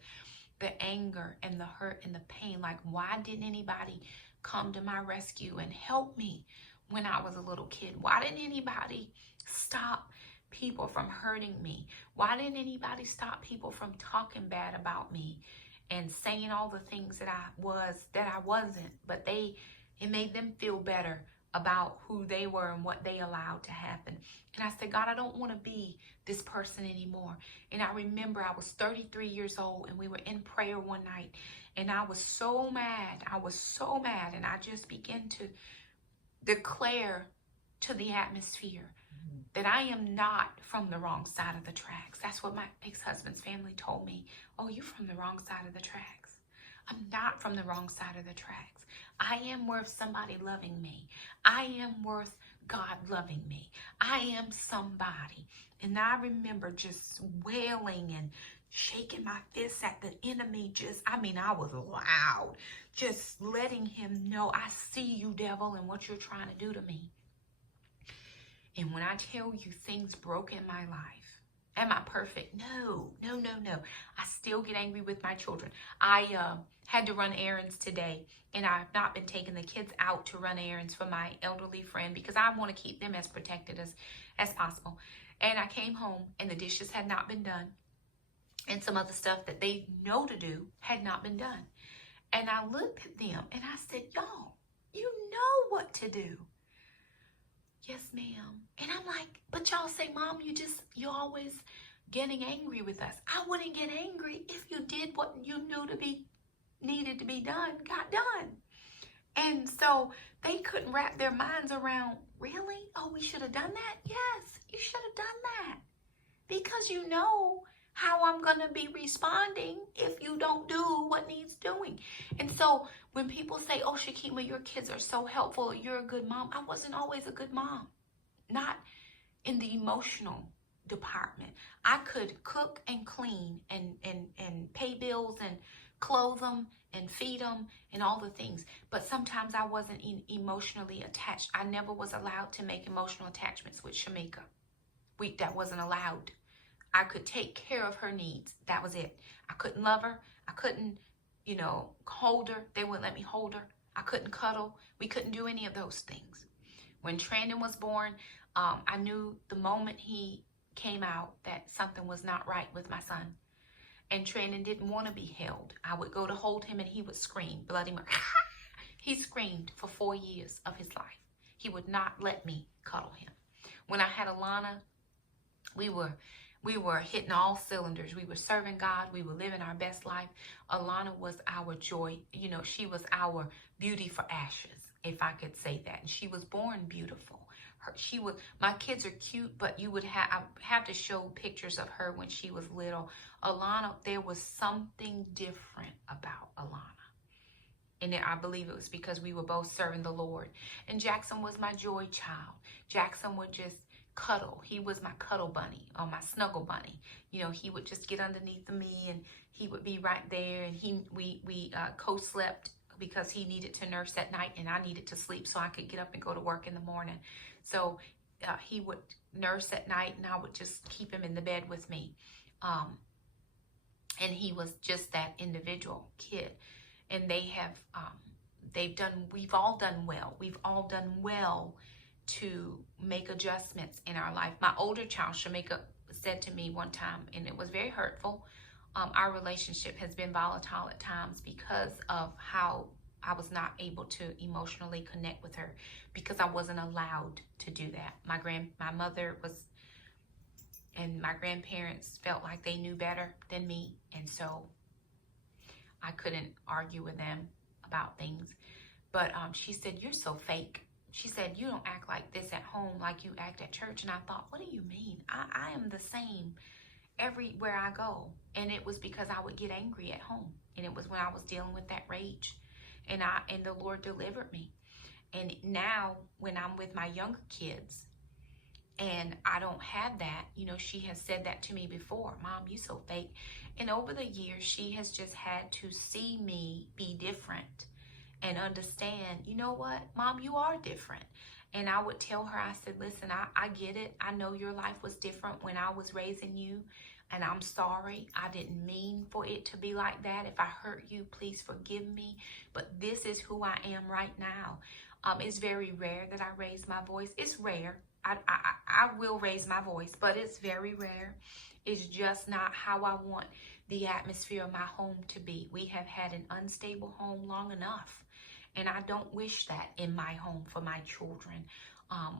the anger and the hurt and the pain. Like, why didn't anybody come to my rescue and help me when I was a little kid? Why didn't anybody stop people from hurting me? Why didn't anybody stop people from talking bad about me and saying all the things that I wasn't? But it made them feel better about who they were and what they allowed to happen. And I said, God, I don't want to be this person anymore. And I remember I was 33 years old, and we were in prayer one night, and I was so mad. And I just began to declare to the atmosphere that I am not from the wrong side of the tracks. That's what my ex-husband's family told me. Oh, you're from the wrong side of the tracks. I'm not from the wrong side of the tracks. I am worth somebody loving me. I am worth God loving me. I am somebody. And I remember just wailing and shaking my fists at the enemy. I was loud. Just letting him know, I see you, devil, and what you're trying to do to me. And when I tell you things broke in my life, am I perfect? No. I still get angry with my children. I had to run errands today, and I've not been taking the kids out to run errands for my elderly friend because I want to keep them as protected as possible. And I came home, and the dishes had not been done, and some other stuff that they know to do had not been done. And I looked at them, and I said, y'all, you know what to do. Yes, ma'am. And I'm like, but y'all say, Mom, you're always getting angry with us. I wouldn't get angry if you did what you knew to be needed to be done, got done. And so they couldn't wrap their minds around, really? Oh, we should have done that? Yes, you should have done that. Because you know how I'm going to be responding if you don't do what needs doing. And so when people say, oh, Shakema, your kids are so helpful, you're a good mom. I wasn't always a good mom. Not in the emotional department. I could cook and clean and pay bills and clothe them and feed them and all the things. But sometimes I wasn't emotionally attached. I never was allowed to make emotional attachments with Shakema. That wasn't allowed. I could take care of her needs. That was it. I couldn't love her. I couldn't, hold her. They wouldn't let me hold her. I couldn't cuddle. We couldn't do any of those things. When Trandon was born, I knew the moment he came out that something was not right with my son. And Trandon didn't want to be held. I would go to hold him and he would scream, bloody murder. He screamed for 4 years of his life. He would not let me cuddle him. When I had Alana, we were hitting all cylinders. We were serving God. We were living our best life. Alana was our joy. She was our beauty for ashes, if I could say that. And she was born beautiful. My kids are cute, but I have to show pictures of her when she was little. Alana, there was something different about Alana. And I believe it was because we were both serving the Lord. And Jackson was my joy child. Jackson would just cuddle. He was my cuddle bunny or my snuggle bunny. He would just get underneath me and he would be right there. And we co-slept because he needed to nurse at night and I needed to sleep so I could get up and go to work in the morning. So he would nurse at night and I would just keep him in the bed with me. And he was just that individual kid. And we've all done well. We've all done well to make adjustments in our life. My older child, Shakema, said to me one time, and it was very hurtful, our relationship has been volatile at times because of how I was not able to emotionally connect with her because I wasn't allowed to do that. My mother was, and my grandparents felt like they knew better than me, and so I couldn't argue with them about things. But she said, you're so fake. She said, you don't act like this at home like you act at church. And I thought, what do you mean? I am the same everywhere I go. And it was because I would get angry at home. And it was when I was dealing with that rage. And the Lord delivered me. And now when I'm with my younger kids and I don't have that, she has said that to me before. Mom, you so fake. And over the years, she has just had to see me be different and understand, you know what, Mom, you are different. And I would tell her, I said, listen, I get it. I know your life was different when I was raising you. And I'm sorry. I didn't mean for it to be like that. If I hurt you, please forgive me. But this is who I am right now. It's very rare that I raise my voice. It's rare. I will raise my voice, but it's very rare. It's just not how I want the atmosphere of my home to be. We have had an unstable home long enough. And I don't wish that in my home for my children.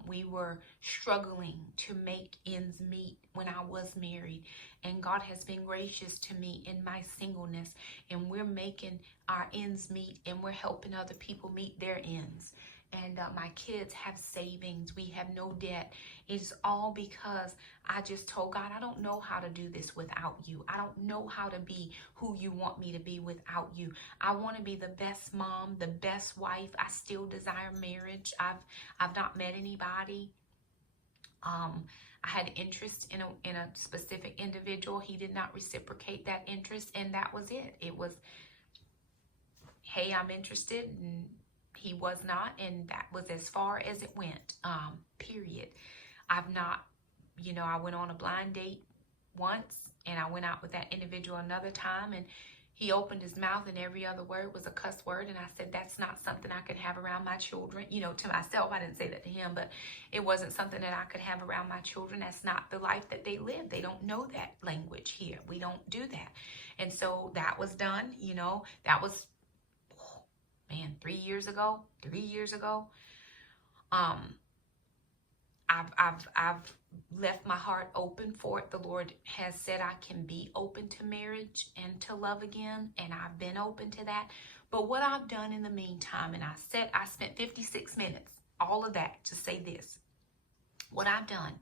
We were struggling to make ends meet when I was married. And God has been gracious to me in my singleness. And we're making our ends meet and we're helping other people meet their ends. and my kids have savings. We have no debt. It's all because I just told God, I don't know how to do this without you. I don't know how to be who you want me to be without you. I want to be the best mom, the best wife. I still desire marriage. I've not met anybody. I had interest in a specific individual. He did not reciprocate that interest, and that was it. It was, hey, I'm interested, and he was not, and that was as far as it went, period. I've not, I went on a blind date once, and I went out with that individual another time, and he opened his mouth and every other word was a cuss word. And I said, that's not something I could have around my children. To myself, I didn't say that to him, but it wasn't something that I could have around my children. That's not the life that they live. They don't know that language here. We don't do that. And so that was done. That was, 3 years ago. I've left my heart open for it. The Lord has said I can be open to marriage and to love again, and I've been open to that. But what I've done in the meantime, and I spent 56 minutes, all of that, to say this. What I've done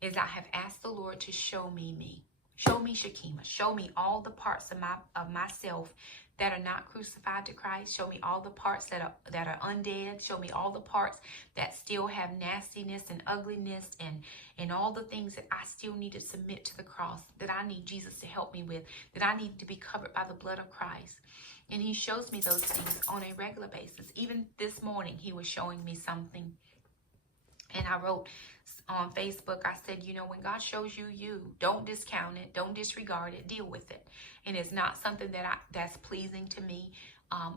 is I have asked the Lord to show me. Show me Shakema. Show me all the parts of myself that are not crucified to Christ. Show me all the parts that are undead. Show me all the parts that still have nastiness and ugliness and all the things that I still need to submit to the cross, that I need Jesus to help me with, that I need to be covered by the blood of Christ. And he shows me those things on a regular basis. Even this morning, he was showing me something. And I wrote on Facebook, I said, when God shows you, don't discount it, don't disregard it, deal with it. And it's not something that's pleasing to me,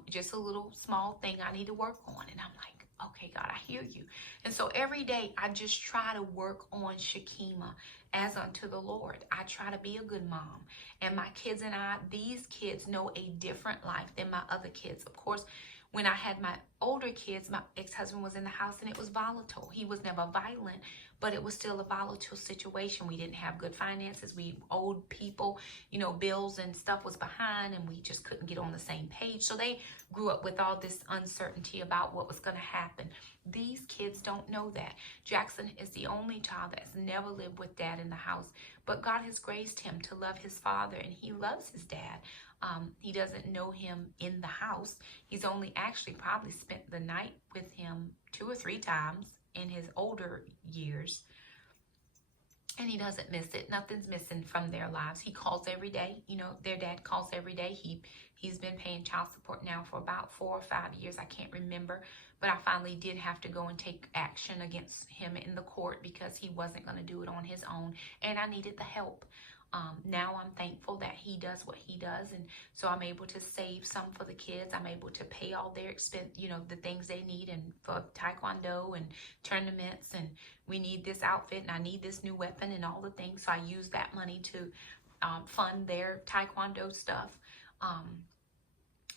just a little small thing I need to work on. And I'm like, okay, God, I hear you. And so every day I just try to work on Shakema as unto the Lord. I try to be a good mom. And my kids and these kids know a different life than my other kids. Of course, when I had my older kids, my ex-husband was in the house and it was volatile. He was never violent, but it was still a volatile situation. We didn't have good finances. We owed people, bills and stuff was behind, and we just couldn't get on the same page. So they grew up with all this uncertainty about what was going to happen. These kids don't know that. Jackson is the only child that's never lived with dad in the house, but God has graced him to love his father, and he loves his dad. He doesn't know him in the house. He's only actually probably spent the night with him 2 or 3 times in his older years. And he doesn't miss it. Nothing's missing from their lives. He calls every day. Their dad calls every day. He's been paying child support now for about 4 or 5 years. I can't remember. But I finally did have to go and take action against him in the court because he wasn't going to do it on his own. And I needed the help. Now I'm thankful that he does what he does, and so I'm able to save some for the kids. I'm able to pay all their expense, the things they need, and for taekwondo and tournaments, and we need this outfit, and I need this new weapon, and all the things. So I use that money to fund their taekwondo stuff,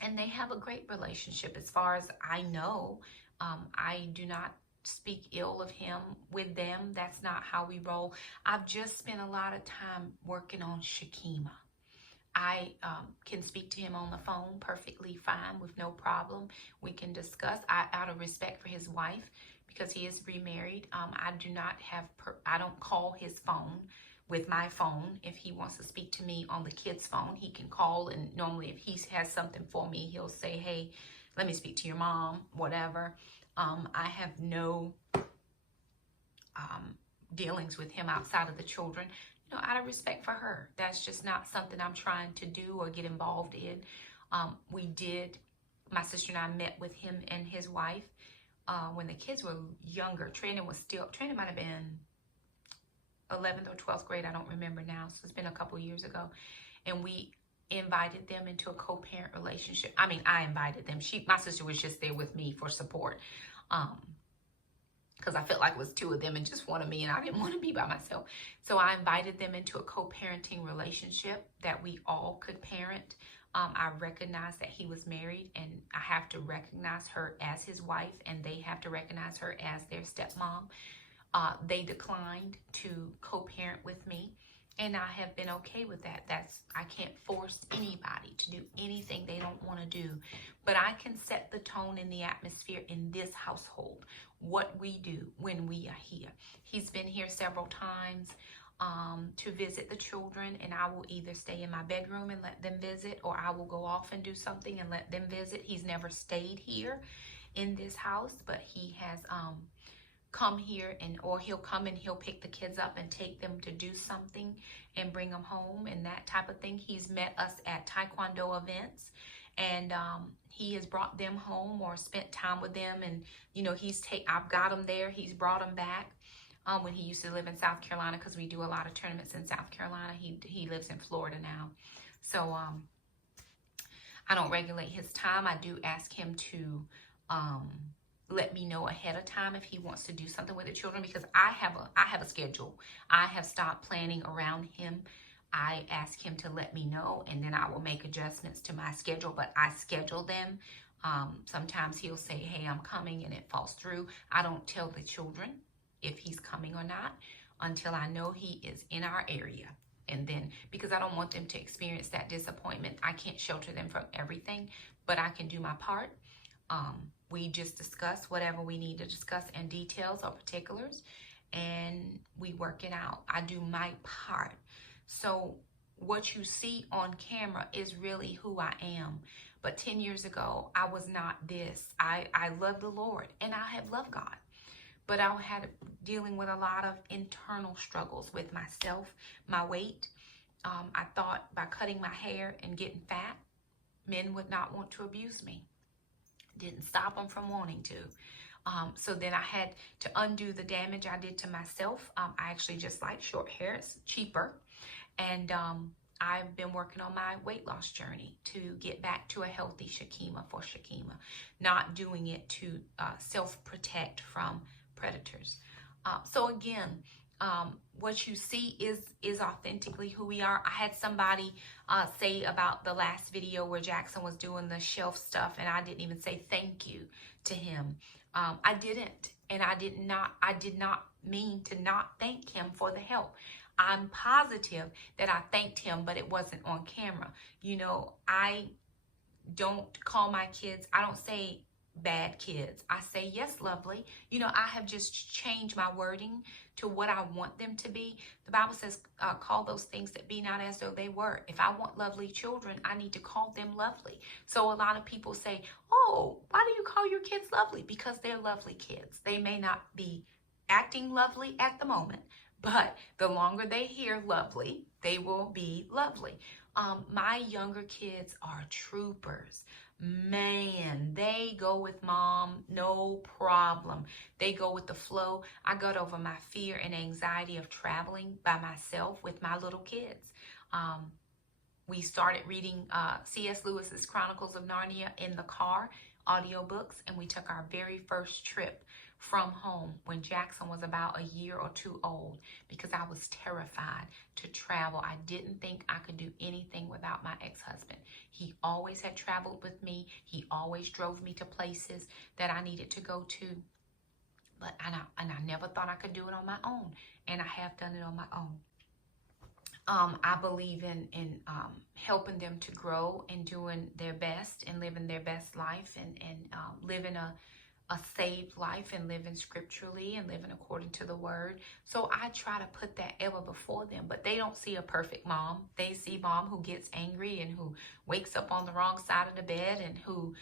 and they have a great relationship as far as I know. I do not speak ill of him with them. That's not how we roll. I've just spent a lot of time working on Shakema. I can speak to him on the phone perfectly fine with no problem. We can discuss. Out of respect for his wife, because he is remarried, I don't call his phone with my phone. If he wants to speak to me on the kid's phone, he can call, and normally if he has something for me, he'll say, hey, let me speak to your mom, whatever. I have no dealings with him outside of the children, out of respect for her. That's just not something I'm trying to do or get involved in. My sister and I met with him and his wife when the kids were younger. Trina might have been 11th or 12th grade. I don't remember now. So it's been a couple years ago. And we invited them into a co-parent relationship. I invited them. My sister was just there with me for support. Because I felt like it was 2 of them and just 1 of me, and I didn't want to be by myself. So I invited them into a co-parenting relationship that we all could parent. I recognized that he was married, and I have to recognize her as his wife, and they have to recognize her as their stepmom. They declined to co-parent with me. And I have been okay with that. I can't force anybody to do anything they don't want to do. But I can set the tone in the atmosphere in this household, what we do when we are here. He's been here several times to visit the children, and I will either stay in my bedroom and let them visit, or I will go off and do something and let them visit. He's never stayed here in this house, but he has come here, or he'll come and he'll pick the kids up and take them to do something and bring them home and that type of thing. He's met us at Taekwondo events, and he has brought them home or spent time with them, and I've got them there. He's brought them back when he used to live in South Carolina, because we do a lot of tournaments in South Carolina. He lives in Florida now, so I don't regulate his time. I do ask him to let me know ahead of time if he wants to do something with the children, because I have a schedule. I have stopped planning around him. I ask him to let me know, and then I will make adjustments to my schedule, but I schedule them. Sometimes he'll say, hey, I'm coming, and it falls through. I don't tell the children if he's coming or not until I know he is in our area. And then, because I don't want them to experience that disappointment, I can't shelter them from everything, but I can do my part. We just discuss whatever we need to discuss in details or particulars, and we work it out. I do my part. So what you see on camera is really who I am. But 10 years ago, I was not this. I love the Lord, and I have loved God. But I had dealing with a lot of internal struggles with myself, my weight. I thought by cutting my hair and getting fat, men would not want to abuse me. Didn't stop them from wanting to. So then I had to undo the damage I did to myself. I actually just like short hair. It's cheaper. And I've been working on my weight loss journey to get back to a healthy Shakema for Shakema. Not doing it to self-protect from predators. So again, what you see is authentically who we are. I had somebody say about the last video where Jackson was doing the shelf stuff, and I didn't even say thank you to him. I didn't, and I did not mean to not thank him for the help. I'm positive that I thanked him, but it wasn't on camera. I don't call my kids, I don't say bad kids. I say, yes, lovely. I have just changed my wording to what I want them to be. The Bible says, call those things that be not as though they were. If I want lovely children, I need to call them lovely. So a lot of people say, oh, why do you call your kids lovely? Because they're lovely kids. They may not be acting lovely at the moment, but the longer they hear lovely, they will be lovely. My younger kids are troopers. Man, they go with mom, no problem. They go with the flow. I got over my fear and anxiety of traveling by myself with my little kids. We started reading C.S. Lewis's Chronicles of Narnia in the car, audiobooks, and we took our very first trip from home when Jackson was about a year or two old, because I was terrified to travel. I didn't think I could do anything without my ex-husband. He always had traveled with me. He always drove me to places that I needed to go to. But I never thought I could do it on my own, and I have done it on my own. I believe in helping them to grow and doing their best and living their best life, and living a saved life, and living scripturally and living according to the word. So I try to put that ever before them, but they don't see a perfect mom. They see mom who gets angry and who wakes up on the wrong side of the bed, and who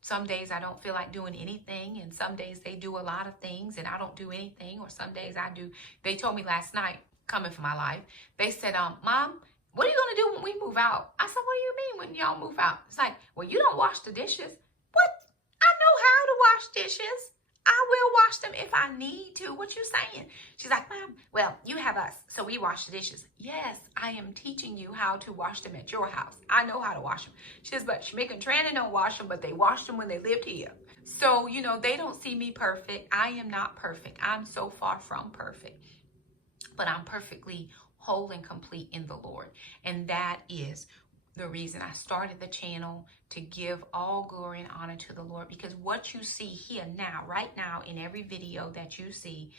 some days I don't feel like doing anything, and some days they do a lot of things and I don't do anything, or some days I do. They told me last night, coming for my life, they said, Mom, what are you going to do when we move out? I said, what do you mean when y'all move out? It's like, well, you don't wash the dishes. What? I know how to wash dishes. I will wash them if I need to. What you saying? She's like, Mom, well, you have us, so we wash the dishes. Yes, I am teaching you how to wash them at your house. I know how to wash them. She says, but Shamika and Tranny don't wash them, but they washed them when they lived here. So, they don't see me perfect. I am not perfect. I'm so far from perfect. But I'm perfectly whole and complete in the Lord. And that is the reason I started the channel, to give all glory and honor to the Lord. Because what you see here now, right now, in every video that you see,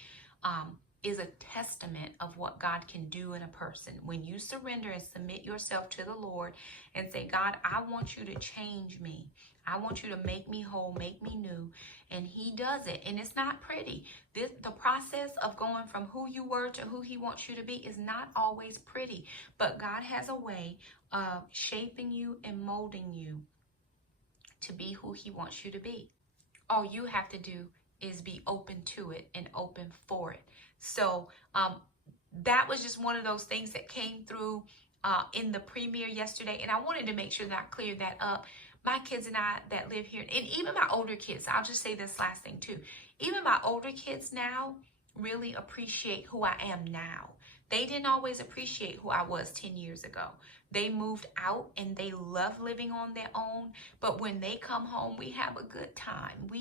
is a testament of what God can do in a person. When you surrender and submit yourself to the Lord and say, God, I want you to change me. I want you to make me whole, make me new. And he does it. And it's not pretty. The process of going from who you were to who he wants you to be is not always pretty. But God has a way of shaping you and molding you to be who he wants you to be. All you have to do is be open to it and open for it. So that was just one of those things that came through in the premiere yesterday. And I wanted to make sure that I cleared that up. My kids and I that live here, and even my older kids, I'll just say this last thing too. Even my older kids now really appreciate who I am now. They didn't always appreciate who I was 10 years ago. They moved out and they love living on their own. But when they come home, we have a good time.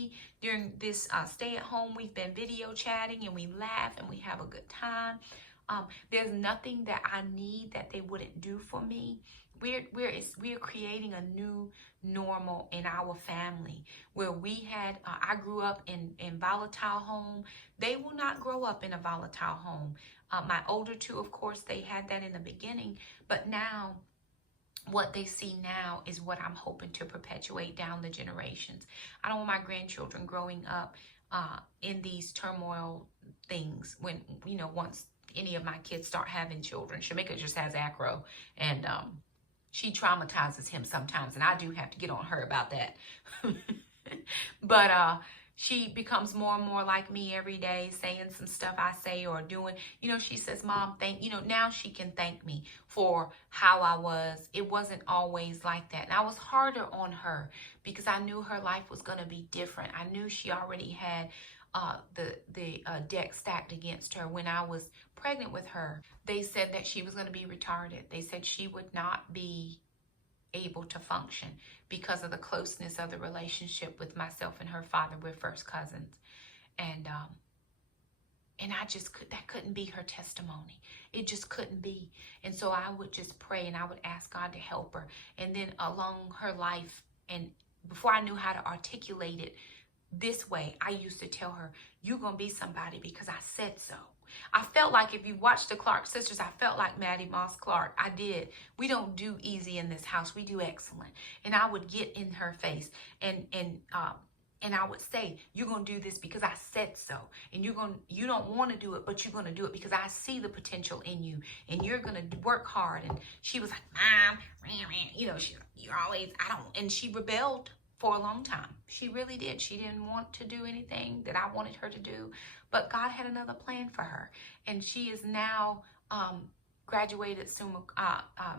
During this stay at home, we've been video chatting and we laugh and we have a good time. There's nothing that I need that they wouldn't do for me. We're creating a new normal in our family where we had, I grew up in volatile home. They will not grow up in a volatile home. My older two, of course, they had that in the beginning, but now what they see now is what I'm hoping to perpetuate down the generations. I don't want my grandchildren growing up in these turmoil things when, once any of my kids start having children. Shamika just has acro, and she traumatizes him sometimes, and I do have to get on her about that. But she becomes more and more like me every day, saying some stuff I say or doing. She says, Mom, now she can thank me for how I was. It wasn't always like that. And I was harder on her because I knew her life was going to be different. I knew she already had the deck stacked against her. When I was pregnant with her, they said that she was going to be retarded. They said she would not be able to function because of the closeness of the relationship with myself and her father. We're first cousins. And that couldn't be her testimony. It just couldn't be. And so I would just pray and I would ask God to help her. And then along her life, and before I knew how to articulate it this way, I used to tell her, you're going to be somebody because I said so. I felt like, if you watch the Clark sisters, I felt like Maddie Moss Clark. I did. We don't do easy in this house. We do excellent. And I would get in her face and I would say, you're going to do this because I said so. And you don't want to do it, but you're going to do it because I see the potential in you and you're going to work hard. And she was like, Mom, you're always, and she rebelled for a long time. She really did. She didn't want to do anything that I wanted her to do, but God had another plan for her. And she is now graduated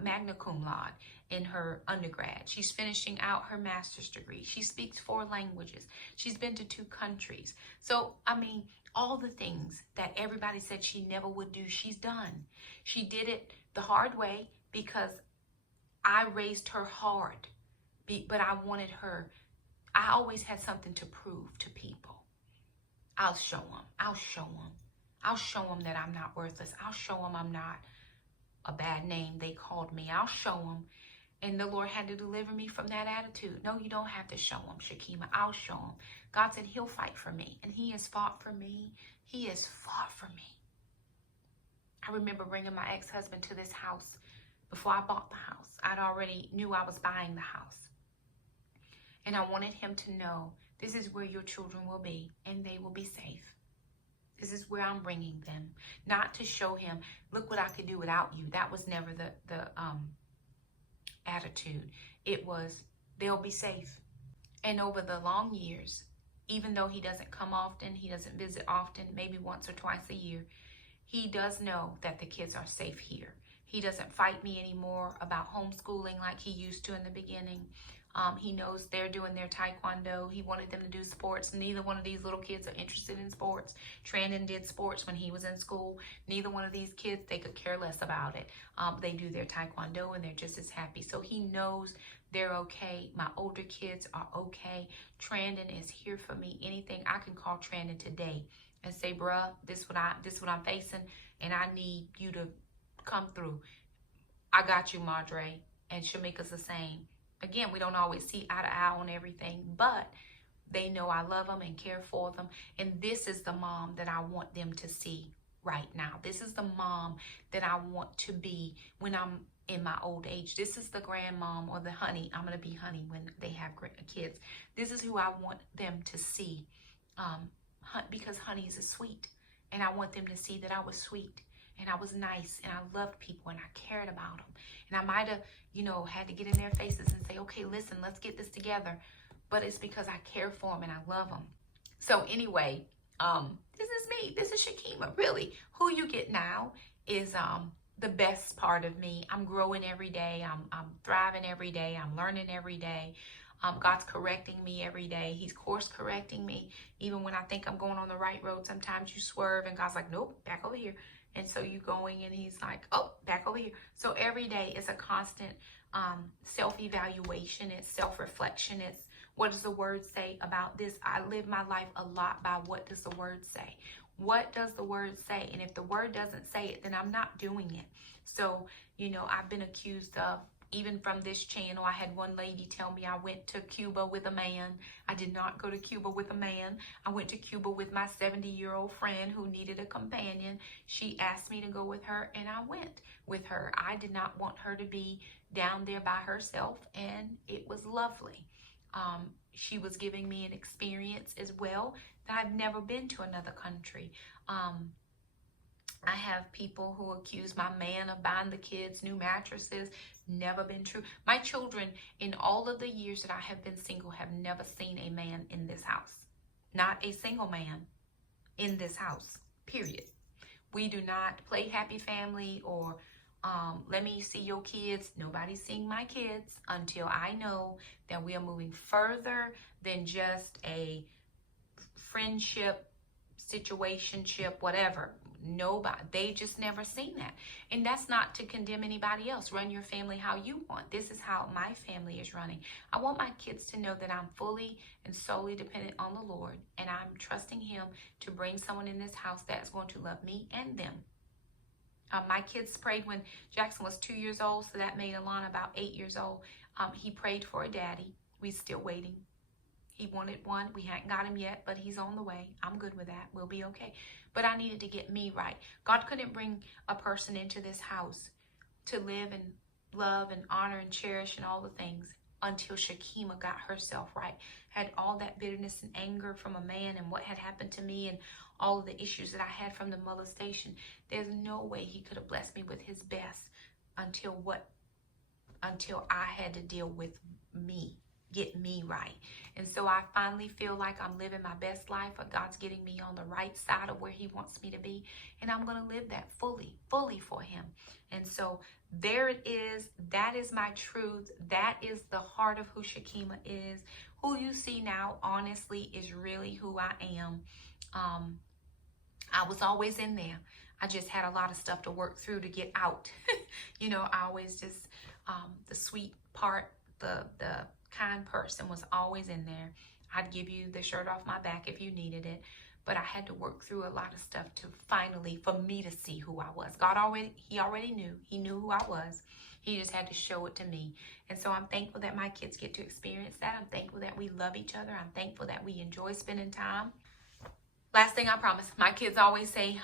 magna cum laude in her undergrad. She's finishing out her master's degree. She speaks 4 languages. She's been to 2 countries. So, all the things that everybody said she never would do, she's done. She did it the hard way because I raised her hard. But I wanted her, I always had something to prove to people. I'll show them. I'll show them. I'll show them that I'm not worthless. I'll show them I'm not a bad name they called me. I'll show them. And the Lord had to deliver me from that attitude. No, you don't have to show them, Shakema. I'll show them. God said he'll fight for me. And he has fought for me. He has fought for me. I remember bringing my ex-husband to this house before I bought the house. I'd already knew I was buying the house. And I wanted him to know, this is where your children will be, and they will be safe. This is where I'm bringing them. Not to show him, look what I could do without you. That was never the attitude. It was, they'll be safe. And over the long years, even though he doesn't come often, he doesn't visit often, maybe once or twice a year, he does know that the kids are safe here. He doesn't fight me anymore about homeschooling like he used to in the beginning. He knows they're doing their taekwondo. He wanted them to do sports. Neither one of these little kids are interested in sports. Trandon did sports when he was in school. Neither one of these kids, they could care less about it. They do their taekwondo and they're just as happy. So he knows they're okay. My older kids are okay. Trandon is here for me. Anything, I can call Trandon today and say, bruh, this what I'm facing, and I need you to come through. I got you, Madre. And Shamika's the same. Again, we don't always see eye to eye on everything, but they know I love them and care for them. And this is the mom that I want them to see right now. This is the mom that I want to be when I'm in my old age. This is the grandmom or the honey. I'm going to be honey when they have kids. This is who I want them to see, because honeys is sweet. And I want them to see that I was sweet and I was nice and I loved people and I cared about them. And I might have, had to get in their faces and say, okay, listen, let's get this together. But it's because I care for them and I love them. So anyway, this is me. This is Shakema. Really, who you get now is the best part of me. I'm growing every day. I'm thriving every day. I'm learning every day. God's correcting me every day. He's course correcting me. Even when I think I'm going on the right road, sometimes you swerve and God's like, nope, back over here. And so you going and he's like, oh, back over here. So every day is a constant self-evaluation. It's self-reflection. It's what does the word say about this? I live my life a lot by what does the word say? What does the word say? And if the word doesn't say it, then I'm not doing it. So, I've been accused of, even from this channel, I had one lady tell me I went to Cuba with a man. I did not go to Cuba with a man. I went to Cuba with my 70-year-old friend who needed a companion. She asked me to go with her, and I went with her. I did not want her to be down there by herself, and it was lovely. She was giving me an experience as well that I've never been to another country. I have people who accuse my man of buying the kids new mattresses. Never been true. My children, in all of the years that I have been single, have never seen a man in this house. Not a single man in this house, period. We do not play happy family or let me see your kids. Nobody's seeing my kids until I know that we are moving further than just a friendship, situationship, whatever. Nobody, they just never seen that. And that's not to condemn anybody else. Run your family how you want. This is how my family is running. I want my kids to know that I'm fully and solely dependent on the Lord, and I'm trusting him to bring someone in this house that's going to love me and them. My kids prayed when Jackson was 2 years old, so that made Alana about 8 years old. He prayed for a daddy. We're still waiting. He wanted one. We hadn't got him yet, but he's on the way. I'm good with that. We'll be okay. But I needed to get me right. God couldn't bring a person into this house to live and love and honor and cherish and all the things until Shakema got herself right. Had all that bitterness and anger from a man and what had happened to me and all of the issues that I had from the molestation. There's no way he could have blessed me with his best until I had to deal with me. Get me right. And so I finally feel like I'm living my best life. God's getting me on the right side of where he wants me to be. And I'm going to live that fully for him. And so there it is. That is my truth. That is the heart of who Shakema is. Who you see now, honestly, is really who I am. I was always in there. I just had a lot of stuff to work through to get out. I always just, the sweet part, the kind person was always in there. I'd give you the shirt off my back if you needed it, but I had to work through a lot of stuff to finally, for me to see who I was. He already knew. He knew who I was. He just had to show it to me. And so I'm thankful that my kids get to experience that. I'm thankful that we love each other. I'm thankful that we enjoy spending time. Last thing I promise, my kids always say,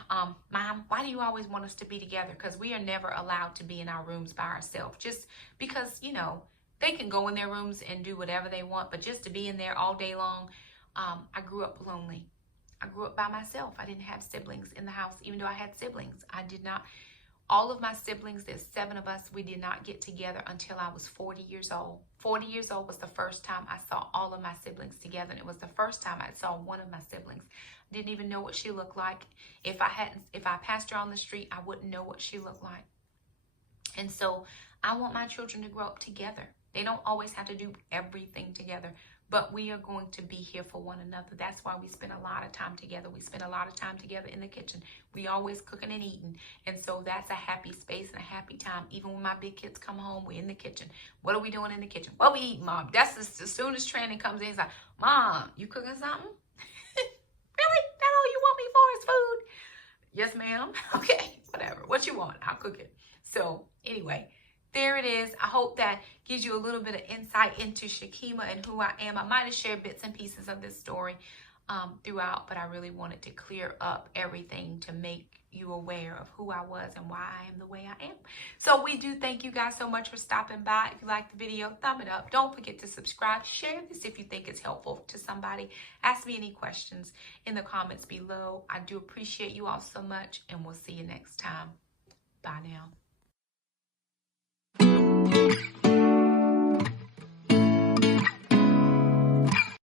Mom, why do you always want us to be together? Because we are never allowed to be in our rooms by ourselves. Just because, they can go in their rooms and do whatever they want, but just to be in there all day long, I grew up lonely. I grew up by myself. I didn't have siblings in the house, even though I had siblings. I did not. All of my siblings, there's 7 of us, we did not get together until I was 40 years old. 40 years old was the first time I saw all of my siblings together, and it was the first time I saw one of my siblings. I didn't even know what she looked like. If I passed her on the street, I wouldn't know what she looked like. And so I want my children to grow up together. They don't always have to do everything together, but we are going to be here for one another. That's why we spend a lot of time together. We spend a lot of time together in the kitchen. We always cooking and eating. And so that's a happy space and a happy time. Even when my big kids come home, we're in the kitchen. What are we doing in the kitchen? What we eat, Mom? That's as soon as training comes in, it's like, Mom, you cooking something? Really? That's all you want me for is food? Yes, ma'am. Okay, whatever. What you want, I'll cook it. So anyway, there it is. I hope that gives you a little bit of insight into Shakema and who I am. I might have shared bits and pieces of this story. throughout, but I really wanted to clear up everything to make you aware of who I was and why I am the way I am. So we do thank you guys so much for stopping by. If you like the video, thumb it up. Don't forget to subscribe. Share this if you think it's helpful to somebody. Ask me any questions in the comments below. I do appreciate you all so much, and we'll see you next time. Bye now.